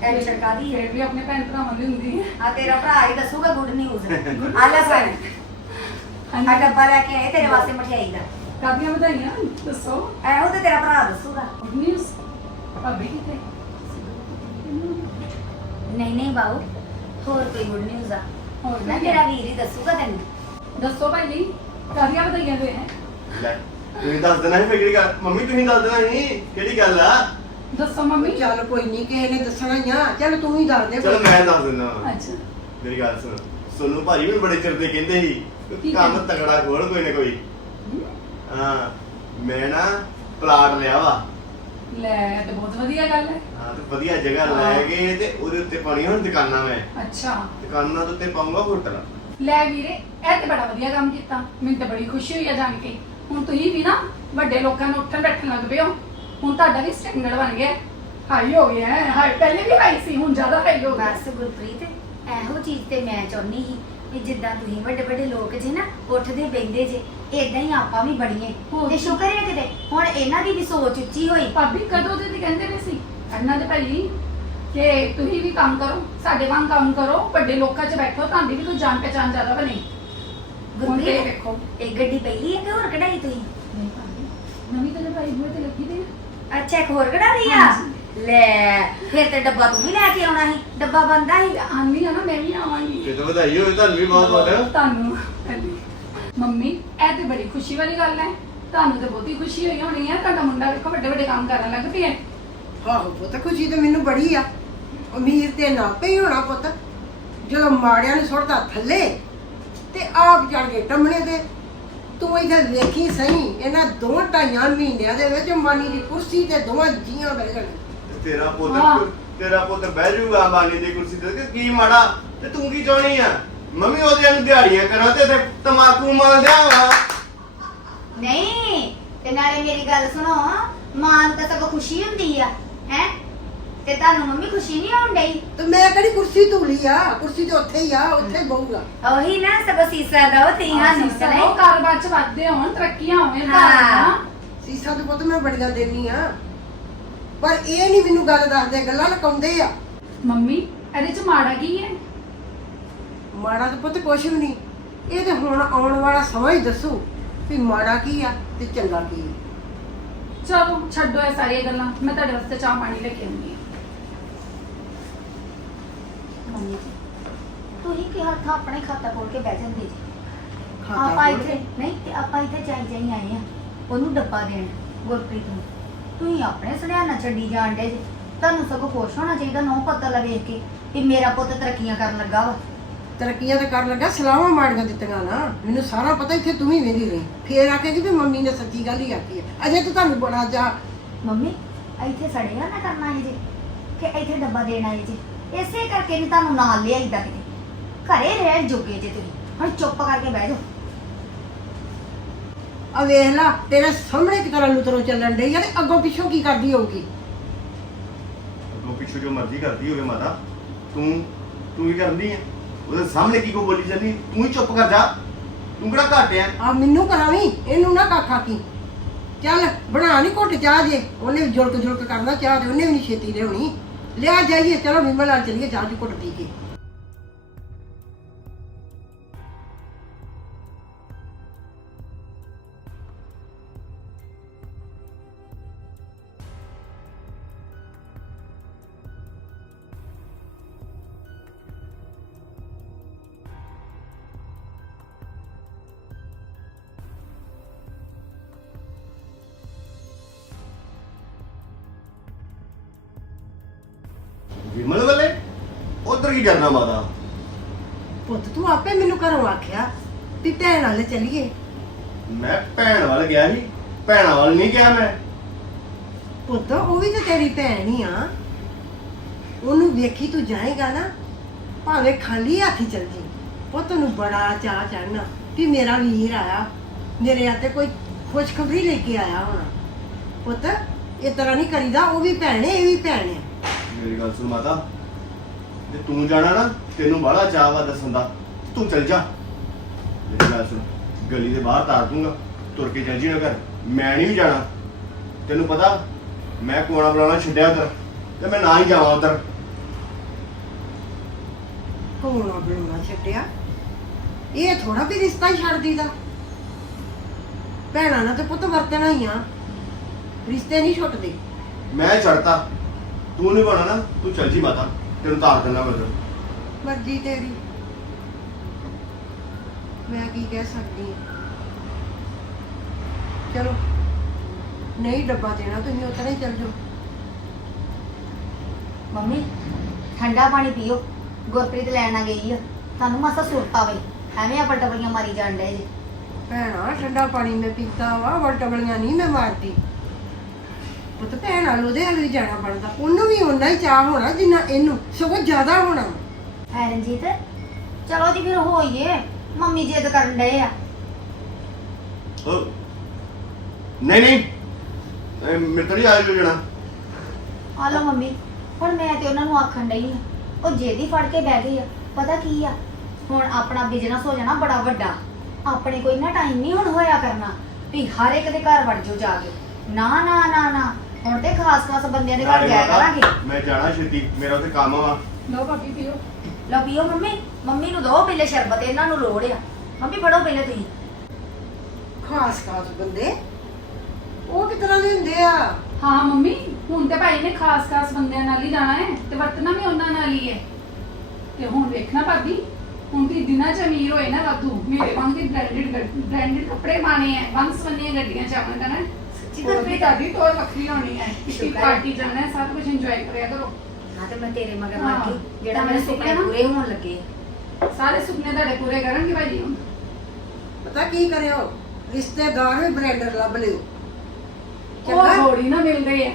ਟੈਨਸ਼ਨ ਕਾਦੀ ਹੈ? ਫਿਰ ਵੀ ਆਪਣੇ ਭੈਣ ਭਰਾਵਾਂ ਦੀ ਹੁੰਦੀ ਹੈ। ਆ ਤੇਰਾ ਭਰਾ ਹੀ ਦੱਸੂਗਾ ਗੁੱਡ ਨਿਊਜ਼ ਆ ਲੈ ਫੜ। ਆ ਹਾਂਜੀ। ਡੱਬਾ ਲੈ ਕੇ ਆਏ ਤੇਰੇ ਵਾਸਤੇ ਮਠਿਆਈ ਦਾ। ਕਾਦੀਆਂ ਵਧਾਈਆਂ? ਦੱਸੋ। ਐਹੋ ਤੇ ਤੇਰਾ ਭਰਾ ਦੱਸੂਗਾ। ਗੁੱਡ ਨਿਊਜ਼ ਭਾਬੀ ਕਿੱਥੇ? ਨਹੀਂ ਨਹੀਂ ਬਾਊ। ਹੋਰ ਕੋਈ ਗੁੱਡ ਨਿਊਜ਼ ਆ? ਹੋਰ ਨਾ ਤੇਰਾ ਵੀਰ ਹੀ ਦੱਸੂਗਾ ਤੈਨੂੰ। ਦੱਸੋ ਭਾਈ ਜੀ ਕਾਦੀਆਂ ਵਧਾਈਆਂ ਦੇ ਹੈ ਲੈ ਤੁਸੀਂ ਦੱਸ ਦੇਣਾ ਸੀ ਫਿਰ ਕਿਹੜੀ ਗੱਲ? ਮੰਮੀ ਤੁਸੀਂ ਦੱਸ ਦੇਣਾ ਸੀ ਕਿਹੜੀ ਗੱਲ ਆ? ਦੱਸੋ ਮੰਮੀ। ਚੱਲ ਕੋਈ ਨਹੀਂ ਕਿਸੇ ਨੇ ਦੱਸਣਾ ਹੀ ਆ। ਚੱਲ ਤੂੰ ਹੀ ਦੱਸ ਦੇ। ਚਲ ਮੈਂ ਦੱਸ ਦਿੰਦਾ ਵਾਂ। ਅੱਛਾ। ਮੇਰੀ ਗੱਲ ਸੁਣ। ਸੋਨੂੰ ਭਾਜੀ ਵੀ ਬੜੇ ਚਿਰ ਦੇ ਕਹਿੰਦੇ ਸੀ ਕੰਮ? ਤਗੜਾ ਖੋਲ ਕੋਈ ਨਾ ਕੋਈ। ਹਾਂ ਮੈਂ ਨਾ ਪਲਾਟ ਲਿਆ ਵਾ। ਲੈ ਇਹ ਤਾਂ ਬਹੁਤ ਵਧੀਆ ਗੱਲ ਹੈ। ਹਾਂ ਤੇ ਵਧੀਆ ਜਗ੍ਹਾ ਲੈ ਕੇ ਤੇ ਉਹਦੇ ਉੱਤੇ ਪਾਣੀ ਹੁਣ ਦੁਕਾਨਾਂ ਮੈਂ। ਅੱਛਾ। ਦੁਕਾਨਾਂ ਦੇ ਉੱਤੇ ਪਾਉਂਗਾ ਹੋਟਲ। ਲੈ ਵੀਰੇ ਇਹ ਤੇ ਬੜਾ ਵਧੀਆ ਕੰਮ ਕੀਤਾ। ਮੈਨੂੰ ਤਾਂ ਬੜੀ ਖੁਸ਼ੀ ਹੋਈ ਆ ਜਾਣ ਕੇ। ਹੁਣ ਤੁਸੀਂ ਵੀ ਨਾ ਵੱਡੇ ਲੋਕਾਂ ਨੂੰ ਉੱਠਣ ਬੈਠਣ ਲੱਗ ਪਏ ਹੋ। ਹੁਣ ਤੁਹਾਡਾ ਵੀ ਸਟੈਂਡਰਡ ਬਣ ਗਿਆ। ਹਾਈ ਹੋ ਗਿਆ ਹੈ ਹਾਈ ਪਹਿਲੇ ਵੀ ਹਾਈ ਸੀ ਹੁਣ ਜ਼ਿਆਦਾ ਹਾਈ ਹੋ ਗਿਆ। ਬਸ ਗੁਰਪ੍ਰੀਤ ਇਹੋ ਚੀਜ਼ ਤੇ ਮੈਂ ਚਾਹੁੰਦੀ ਸੀ ਕਿ ਜਿੱਦਾਂ ਤੁਸੀਂ ਵੱਡੇ ਵੱਡੇ ਲੋਕ ਜੇ ਨਾ ਉੱਠਦੇ ਬੈਠਦੇ ਜੇ ਇਦਾਂ ਹੀ ਆਪਾਂ ਵੀ ਹੋਰ ਤੇ ਕੀ। ਸ਼ੁਕਰ ਹੈ ਕਿਤੇ ਹੁਣ ਇਹਨਾਂ ਦੀ ਵੀ ਸੋਚ ਉੱਚੀ ਹੋਈ। ਭਾਬੀ ਕਦੋਂ ਤੇ ਕਹਿੰਦੇ ਨੇ ਸੀ? ਇਹਨਾਂ ਦੇ ਭਾਈ ਕਿ ਤੁਸੀਂ ਵੀ ਕੰਮ ਕਰੋ ਸਾਡੇ ਵਾਂਗ ਕੰਮ ਕਰੋ ਵੱਡੇ ਲੋਕਾਂ 'ਚ ਬੈਠੋ ਤੁਹਾਡੀ ਵੀ ਕੋਈ ਜਾਣ ਪਹਿਚਾਣ ਜ਼ਿਆਦਾ ਬਣੇ ਹੁਣ ਤੇ ਗੁਰਪ੍ਰੀਤ ਵੇਖੋ। ਇਹ ਗੱਡੀ ਪਹਿਲੀ ਹੈ ਕਿ ਹੋਰ ਕਢਾਈ ਤੁਸੀਂ? ਨਵੀਂ ਤਾਂ ਭਾਈ ਬੂਹੇ ਤੇ ਲੱਗੀ ਦੀ ਅੱਛਾ ਇੱਕ ਹੋਰ ਕਢਾ ਲਈ ਆ? ਹਾਂਜੀ। ਲੈ ਫਿਰ ਤੇ ਡੱਬਾ ਤੂੰ ਵੀ ਲੈ ਕੇ ਆਉਣਾ ਸੀ ਡੱਬਾ ਬੰਦਾ ਸੀ। ਆਂਦੀ ਆ ਨਾ ਮੈਂ ਵੀ ਆਵਾਂਗੀ। ਤੇ ਤਾਂ ਵਧਾਈ ਹੋਵੇ ਤੁਹਾਨੂੰ ਵੀ ਬਹੁਤ ਬਹੁਤ। ਤੁਹਾਨੂੰ ਮੰਮੀ ਇਹ ਤੇ ਬੜੀ ਖੁਸ਼ੀ ਵਾਲੀ ਗੱਲ ਹੈ। ਤੁਹਾਨੂੰ ਤੇ ਬਹੁਤੀ ਖੁਸ਼ੀ ਹੋਈ ਹੋਣੀ ਹੈ ਤੁਹਾਡਾ ਮੁੰਡਾ ਵੇਖੋ ਵੱਡੇ ਵੱਡੇ ਕੰਮ ਕਰਨ ਲੱਗ ਪਿਆ। ਹੈ। ਆਹੋ ਪੁੱਤ ਖੁਸ਼ੀ ਤੇ ਮੈਨੂੰ ਬੜੀ ਆ। ਅਮੀਰ ਤੇ ਨਾ ਪਈ ਹੋਣਾ ਪੁੱਤ। ਜਦੋਂ ਮਾੜਿਆਂ ਨੂੰ ਸੁੱਟਦਾ ਥੱਲੇ ਤੇ ਆਪ ਚੜ ਕੇ ਟੰਮਣੇ ਤੇ। ਤੂੰ ਇੱਥੇ ਵੇਖੀ ਸਹੀ ਇਹਨਾਂ ਦੋ ਢਾਈਆਂ ਮਹੀਨਿਆਂ ਦੇ ਵਿੱਚ ਮਾਨੀ ਦੀ ਕੁਰਸੀ ਤੇ ਦੋਵਾਂ ਜੀਆਂ ਬਹਿ ਤੇਰਾ ਪੁੱਤ। ਤੇਰਾ ਪੁੱਤ ਬਹਿ ਜਾਊਗਾ ਬਾਣੀ ਦੀ ਕੁਰਸੀ ਤੇ। ਕਿ ਕੀ ਮਾੜਾ? ਤੇ ਤੂੰ ਕੀ ਚਾਹਣੀ ਆ? ਮੰਮੀ ਉਹਦੇ ਨੂੰ ਦਿਹਾੜੀਆਂ ਕਰਾਂ ਤੇ ਤੇ ਤਮਾਕੂ ਮਲਦਿਆ ਵਾ ਨਹੀਂ ਤੇ ਨਾਲੇ ਮੇਰੀ ਗੱਲ ਸੁਣੋ ਮਾਂ ਨੂੰ ਤਾਂ ਸਗੋਂ ਖੁਸ਼ੀ ਹੁੰਦੀ ਆ ਹੈ? ਤੇ ਤੁਹਾਨੂੰ ਮੰਮੀ ਖੁਸ਼ੀ ਨਹੀਂ ਹੋਣ ਡਈ? ਤੇ ਮੈਂ ਕਿਹੜੀ ਕੁਰਸੀ ਧੂਲੀ ਆ? ਕੁਰਸੀ ਤੇ ਉੱਥੇ ਹੀ ਆ ਉੱਥੇ ਹੀ ਬਹੂਗਾ। ਉਹੀ ਨਾ ਸਗੋਂ ਸੀਸਾ ਦਾ ਉਹ ਤੀਹਾਂ ਨੂੰ। ਸੀਸਾ ਉਹ ਕਾਰੋਬਾਰ 'ਚ ਵੱਧਦੇ ਹੋਣ ਤਰੱਕੀਆਂ ਹੋਣ ਘਰ ਹਾਂ। ਸੀਸਾ ਤੇ ਪੁੱਤ ਮੈਂ ਬੜੀਆਂ ਦੇਣੀ ਆ। ਪਰ ਇਹ ਨਹੀਂ ਮੈਨੂੰ ਗੱਲ ਦੱਸਦੇ ਗੱਲਾਂ ਲਕਾਉਂਦੇ ਆ। ਮੰਮੀ ਇਹਦੇ 'ਚ ਮਾੜਾ ਕੀ ਹੈ? ਮਾੜਾ ਤਾਂ ਪੁੱਤ ਕੁਛ ਵੀ ਨਹੀਂ। ਇਹ ਤੇ ਹੁਣ ਆਉਣ ਵਾਲਾ ਸਮਾਂ ਹੀ ਦੱਸੂ ਵੀ ਮਾੜਾ ਕੀ ਆ ਤੇ ਚੰਗਾ ਕੀ ਆ। ਚਲੋ ਛੱਡੋ ਇਹ ਸਾਰੀਆਂ ਗੱਲਾਂ। ਮੈਂ ਤੁਹਾਡੇ ਵਾਸਤੇ ਚਾਹ ਪਾਣੀ ਲੈ ਕੇ ਆਉਂਦੀ ਹਾਂ। ਮੰਮੀ ਜੀ, ਤੁਸੀਂ ਕਿ ਹੱਥ ਆਪਣੇ ਖਾਤਾ ਖੋਲ ਕੇ ਬਹਿ ਜਾਂਦੇ ਜੀ। ਖਾਤਾ ਆਪਾਂ ਇੱਥੇ ਨਹੀਂ ਤੇ ਆਪਾਂ ਇੱਥੇ ਜਾਈ ਜਾਈ ਆਏ ਆ। ਉਹਨੂੰ ਡੱਬਾ ਦੇਣ ਗੁਰਪ੍ਰੀਤ ਨੂੰ। ਤੁਸੀਂ ਆਪਣੇ ਸੁਣਿਆਣਾ ਛੱਡੀ ਜਾਣ ਡੇ ਜੀ। ਤੁਹਾਨੂੰ ਸਗੋਂ ਖੁਸ਼ ਹੋਣਾ ਚਾਹੀਦਾ ਨੋ ਪਤਾ ਲਾ ਵੇਖ ਕੇ ਵੀ ਮੇਰਾ ਪੁੱਤ ਤਰੱਕੀਆਂ ਕਰਨ ਲੱਗਾ ਵਾ। ਤਰੱਕੀਆਂ ਤੇ ਕਰਨ ਲੱਗਾ ਸਲਾਹਾਂ ਮਾੜੀਆਂ ਦਿੱਤੀਆਂ ਨਾ। ਮੈਨੂੰ ਸਾਰਾ ਪਤਾ ਇੱਥੇ ਤੂੰ ਹੀ ਵੇਂਦੀ ਰਹੀ। ਫੇਰ ਆਖੇਗੀ ਵੀ ਮੰਮੀ ਨੇ ਸੱਚੀ ਗੱਲ ਹੀ ਆਖੀ ਹੈ। ਅਜੇ ਤਾਂ ਤੁਹਾਨੂੰ ਬੜਾ ਜਾ ਮੰਮੀ ਇੱਥੇ ਸੜਿਆ ਨਾ ਕਰਨਾ ਹੈ ਜੀ ਕਿ ਇੱਥੇ ਡੱਬਾ ਦੇਣਾ ਹੈ ਜੀ। ਇਸੇ ਕਰਕੇ ਨਹੀਂ ਤੁਹਾਨੂੰ ਨਾਲ ਲਿਆਈਦਾ ਕਿਤੇ। ਘਰੇ ਰਹਿਣ ਜੋਗੇ ਜੇ ਤੁਸੀਂ। ਹੁਣ ਚੁੱਪ ਕਰਕੇ ਬਹਿ ਜਾਓ। ਆ ਵੇਖ ਲਾ ਤੇਰੇ ਸਾਹਮਣੇ ਕਿ ਤਰ੍ਹਾਂ ਲੁਤਰੋ ਚੱਲਣ ਡਈ ਆ ਤੇ ਅੱਗੋਂ ਪਿੱਛੋਂ ਕੀ ਕਰਦੀ ਹੋਊਗੀ? ਅੱਗੋਂ ਪਿੱਛੋਂ ਜੋ ਮਰਜ਼ੀ ਕਰਦੀ ਹੋਵੇ ਮਾਤਾ ਤੂੰ ਤੂੰ ਕੀ ਕਰਦੀ ਆ? ਉਹਦੇ ਸਾਹਮਣੇ ਕੀ ਕੋ ਬੋਲੀ ਜਾਂਦੀ? ਤੂੰ ਹੀ ਚੁੱਪ ਕਰ ਜਾ। ਤੂੰ ਕਿਹੜਾ ਘੱਟ ਆ? ਮੈਨੂੰ ਕਰਾਵੀਂ ਇਹਨੂੰ ਨਾ ਕਾਖਾ ਕੀ। ਚੱਲ ਬਣਾ ਨਹੀਂ ਘੁੱਟ ਚਾਹ ਜੇ। ਉਹਨੇ ਵੀ ਜੁਲਕ ਜੁਲਕ ਕਰਨਾ ਚਾਹ ਤੇ ਉਹਨੇ ਵੀ ਨਹੀਂ ਛੇਤੀ ਲਿਆਉਣੀ। ਲਿਆ ਜਾਈਏ ਚਲੋ ਵਿਮਲ ਨਾਲ ਚੱਲੀਏ ਚਾਹ ਦੀ ਘੁੱਟ ਪੀ ਕੇ। ਕਰਨਾ ਮਾਤਾ? ਪੁੱਤ ਤੂੰ ਆਪੇ ਮੈਨੂੰ ਘਰੋਂ ਆਖਿਆ ਵੀ ਭੈਣ ਨਾਲ ਚੱਲੀਏ। ਮੈਂ ਭੈਣ ਵੱਲ ਗਿਆ ਸੀ ਭੈਣਾਂ ਵੱਲ ਨਹੀਂ ਗਿਆ ਮੈਂ। ਪੁੱਤ ਉਹ ਵੀ ਤਾਂ ਤੇਰੀ ਭੈਣ ਹੀ ਆ। ਉਹਨੂੰ ਵੇਖੀ ਤੂੰ ਜਾਏਗਾ ਨਾ ਭਾਵੇਂ ਖਾਲੀ ਹੱਥ ਚੱਲ ਜੀ। ਪੁੱਤ ਨੂੰ ਬੜਾ ਚਾਹ ਚੜਨਾ ਵੀ ਮੇਰਾ ਵੀਰ ਆਇਆ। ਮੇਰੇ ਹੱਥੇ ਕੋਈ ਖੁਸ਼ਖਬਰੀ ਲੈ ਕੇ ਆਇਆ ਹੋਣਾ। ਪੁੱਤ ਇਹ ਤਰ੍ਹਾਂ ਨਹੀਂ ਕਰੀਦਾ ਉਹ ਵੀ ਭੈਣ ਹੈ ਇਹ ਵੀ ਭੈਣ ਹੈ। ਮੇਰੀ ਗੱਲ ਸੁਣ ਮਾਤਾ ਜੇ ਤੂੰ ਜਾਣਾ ਨਾ ਤੈਨੂੰ ਬੜਾ ਚਾਹ ਵਾ ਦੱਸਣ ਦਾ। ਤੂੰ ਚੱਲ ਜਾ। ਮੇਰੀ ਗੱਲ ਸੁਣ ਗਲੀ ਦੇ ਬਾਹਰ ਤਾਰ ਦੂੰਗਾ। ਤੁਰ ਕੇ ਚੱਲ ਜੀ ਨਾ ਘਰ। ਮੈਂ ਨਹੀਂ ਜਾਣਾ। ਤੈਨੂੰ ਪਤਾ ਮੈਂ ਕੋਣਾ ਬੁਲਾਉਣਾ ਛੱਡਿਆ ਉਧਰ ਤੇ ਮੈਂ ਨਾ ਹੀ ਜਾਵਾਂ ਉਧਰ। ਕੋਣਾ ਬਣਾਉਣਾ ਛੱਡਿਆ? ਇਹ ਥੋੜਾ ਵੀ ਰਿਸ਼ਤਾ ਹੀ ਛੱਡ ਦੀਦਾ ਭੈਣਾਂ ਨਾਲ ਤੇ ਪੁੱਤ ਵਰਤਣਾ ਹੀ ਆ। ਰਿਸ਼ਤੇ ਨਹੀਂ ਛੁੱਟਦੇ। ਮੈਂ ਛੱਡਤਾ। ਤੂੰ ਨਹੀਂ ਬਣਾ ਨਾ ਤੂੰ ਚੱਲ ਜੀ ਮਾਤਾ। ਤੈਨੂੰ ਤਾਰ ਦਿੰਦਾ ਮੈਂ ਉਧਰ ਮਰਜ਼ੀ ਤੇਰੀ। ਮੈਂ ਕੀ ਕਹਿ ਸਕਦੀ ਹਾਂ? ਚਲੋ ਨਹੀਂ ਡੱਬਾ ਦੇਣਾ ਤੁਸੀਂ ਉਤਰਾ ਹੀ ਚੱਲ ਜਾਓ। ਮੰਮੀ ਠੰਡਾ ਪਾਣੀ ਪੀਓ। ਗੁਰਪ੍ਰੀਤ ਲੈਣ ਆ ਗਈ ਆ। ਤੁਹਾਨੂੰ ਮਾਸਾ ਸੁਰਤ ਆਵੇ। ਐਵੇਂ ਆਪਾਂ ਟਬਲੀਆਂ ਮਾਰੀ ਜਾਣ ਡੇ ਜੀ। ਭੈਣਾ ਠੰਡਾ ਪਾਣੀ ਮੈਂ ਪੀਤਾ ਵਾ ਵਲਟਬਲੀਆਂ ਨਹੀਂ ਮੈਂ ਮਾਰਦੀ। ਪੁੱਤ ਭੈਣ ਵਾਲ ਉਹਦੇ ਵੱਲ ਵੀ ਜਾਣਾ ਬਣਦਾ। ਉਹਨੂੰ ਵੀ ਓਨਾ ਹੀ ਚਾਹ ਹੋਣਾ ਜਿੰਨਾ ਇਹਨੂੰ ਸਗੋਂ ਜ਼ਿਆਦਾ ਹੋਣਾ। ਹੈ ਰਣਜੀਤ ਚਲੋ ਜੀ ਫਿਰ ਹੋਈਏ। ਮੰਮੀ ਜਿੱਦ ਕਰਨ ਡਏ ਆ। ਉਹ ਨਹੀਂ ਨਹੀਂ। ਇਹ ਮੇਰੇ ਤੋਂ ਨਹੀਂ ਆਇਆ ਜਾਣਾ ਆ ਲਓ ਮੰਮੀ ਹੁਣ ਮੈਂ ਤੇ ਉਹਨਾਂ ਨੂੰ ਆਖਣ ਡਈ ਆ। ਉਹ ਜੇਦੀ ਫੜ ਕੇ ਬਹਿ ਗਈ ਆ। ਪਤਾ ਕੀ ਆ? ਹੁਣ ਆਪਣਾ ਬਿਜ਼ਨਸ ਹੋ ਜਾਣਾ ਬੜਾ ਵੱਡਾ। ਆਪਣੇ ਕੋਈ ਨਾ ਟਾਈਮ ਨਹੀਂ ਹੁਣ ਹੋਇਆ ਕਰਨਾ ਵੀ ਹਰ ਇੱਕ ਦੇ ਘਰ ਵੜ ਜਾਓ ਜਾ ਕੇ। ਨਾ ਨਾ ਨਾ ਨਾ। ਹੁਣ ਤੇ ਖਾਸ ਖਾਸ ਬੰਦਿਆਂ ਦੇ ਘਰ ਨਾਲੇ ਜਾਇਆ ਮਾਤਾ, ਕਰਾਂਗੇ। ਮੈਂ ਜਾਣਾ ਛੇਤੀ ਮੇਰਾ ਉੱਥੇ ਕੰਮ ਵਾ ਲਓ ਭਾਬੀ ਪੀਓ। ਲਓ ਪੀਓ ਮੰਮੀ ਮੰਮੀ ਨੂੰ ਦੋ ਪਹਿਲੇ ਸ਼ਰਬਤ ਇਹਨਾਂ ਨੂੰ ਲੋੜ ਆ। ਮੰਮੀ ਫੜੋ ਪਹਿਲੇ ਤੁਸੀਂ। ਖਾਸ ਖਾਸ ਬੰਦੇ? ਉਹ ਕਿਸ ਤਰ੍ਹਾਂ ਦੇ ਹੁੰਦੇ ਆ? ਹਾਂ ਮੰਮੀ ਹੁਣ ਤੇ ਭਾਈ ਨੇ ਖਾਸ ਖਾਸ ਬੰਦਿਆਂ ਨਾਲ ਹੀ ਜਾਣਾ ਹੈ ਤੇ ਵਰਤਣਾ ਵੀ ਉਹਨਾਂ ਨਾਲ ਹੀ ਹੈ। ਤੇ ਹੁਣ ਵੇਖਣਾ ਭਾਬੀ ਹੁਣ ਤੇ ਦਿਨਾਂ ਚ ਅਮੀਰ ਹੋਏ ਨਾ ਵਾਧੂ ਮੇਰੇ ਵਾਂਗ ਦੀ ਬ੍ਰਾਂਡਡ ਬ੍ਰਾਂਡਡ ਕੱਪੜੇ ਪਾਣੇ ਆ ਬੰਸ ਬੰਨੀਆਂ ਗੱਡੀਆਂ ਚ ਆਉਣਾ ਨਾ। ਦੱਸ ਵੀ ਤੁਹਾਡੀ ਤੋਰ ਵੱਖਰੀ ਹੋਣੀ ਹੈ ਕਿਸੇ ਸ਼ੁਕਰ ਹੈ। ਪਾਰਟੀ ਜਾਣਾ ਹੈ ਸਭ ਕੁਝ ਇੰਜੋਏ ਕਰਿਆ ਕਰੋ ਹਾਂ ਤੇ ਮੈਂ ਤੇਰੇ ਮਗਰ ਹਾਂ। ਲੱਗ ਗਈ ਜਿਹੜਾ ਤਾਂ ਮੇਰੇ ਮੈਂ ਸੁਪਨੇ ਸਿੱਖਿਆ ਨਾ। ਪੂਰੇ ਹੋਣ ਲੱਗੇ ਆ। ਸਾਰੇ ਸੁਪਨੇ ਤੁਹਾਡੇ ਪੂਰੇ ਕਰਾਂਗੇ ਭਾਈ ਜੀ ਹੁਣ ਪਤਾ ਕੀ ਕਰਿਓ ਰਿਸ਼ਤੇਦਾਰ ਵੀ ਬ੍ਰੈਂਡਰ ਲੱਭ ਲਿਓ ਉਹ ਚੰਗਾ ਥੋੜੀ ਨਾ ਮਿਲਦੇ ਹੈ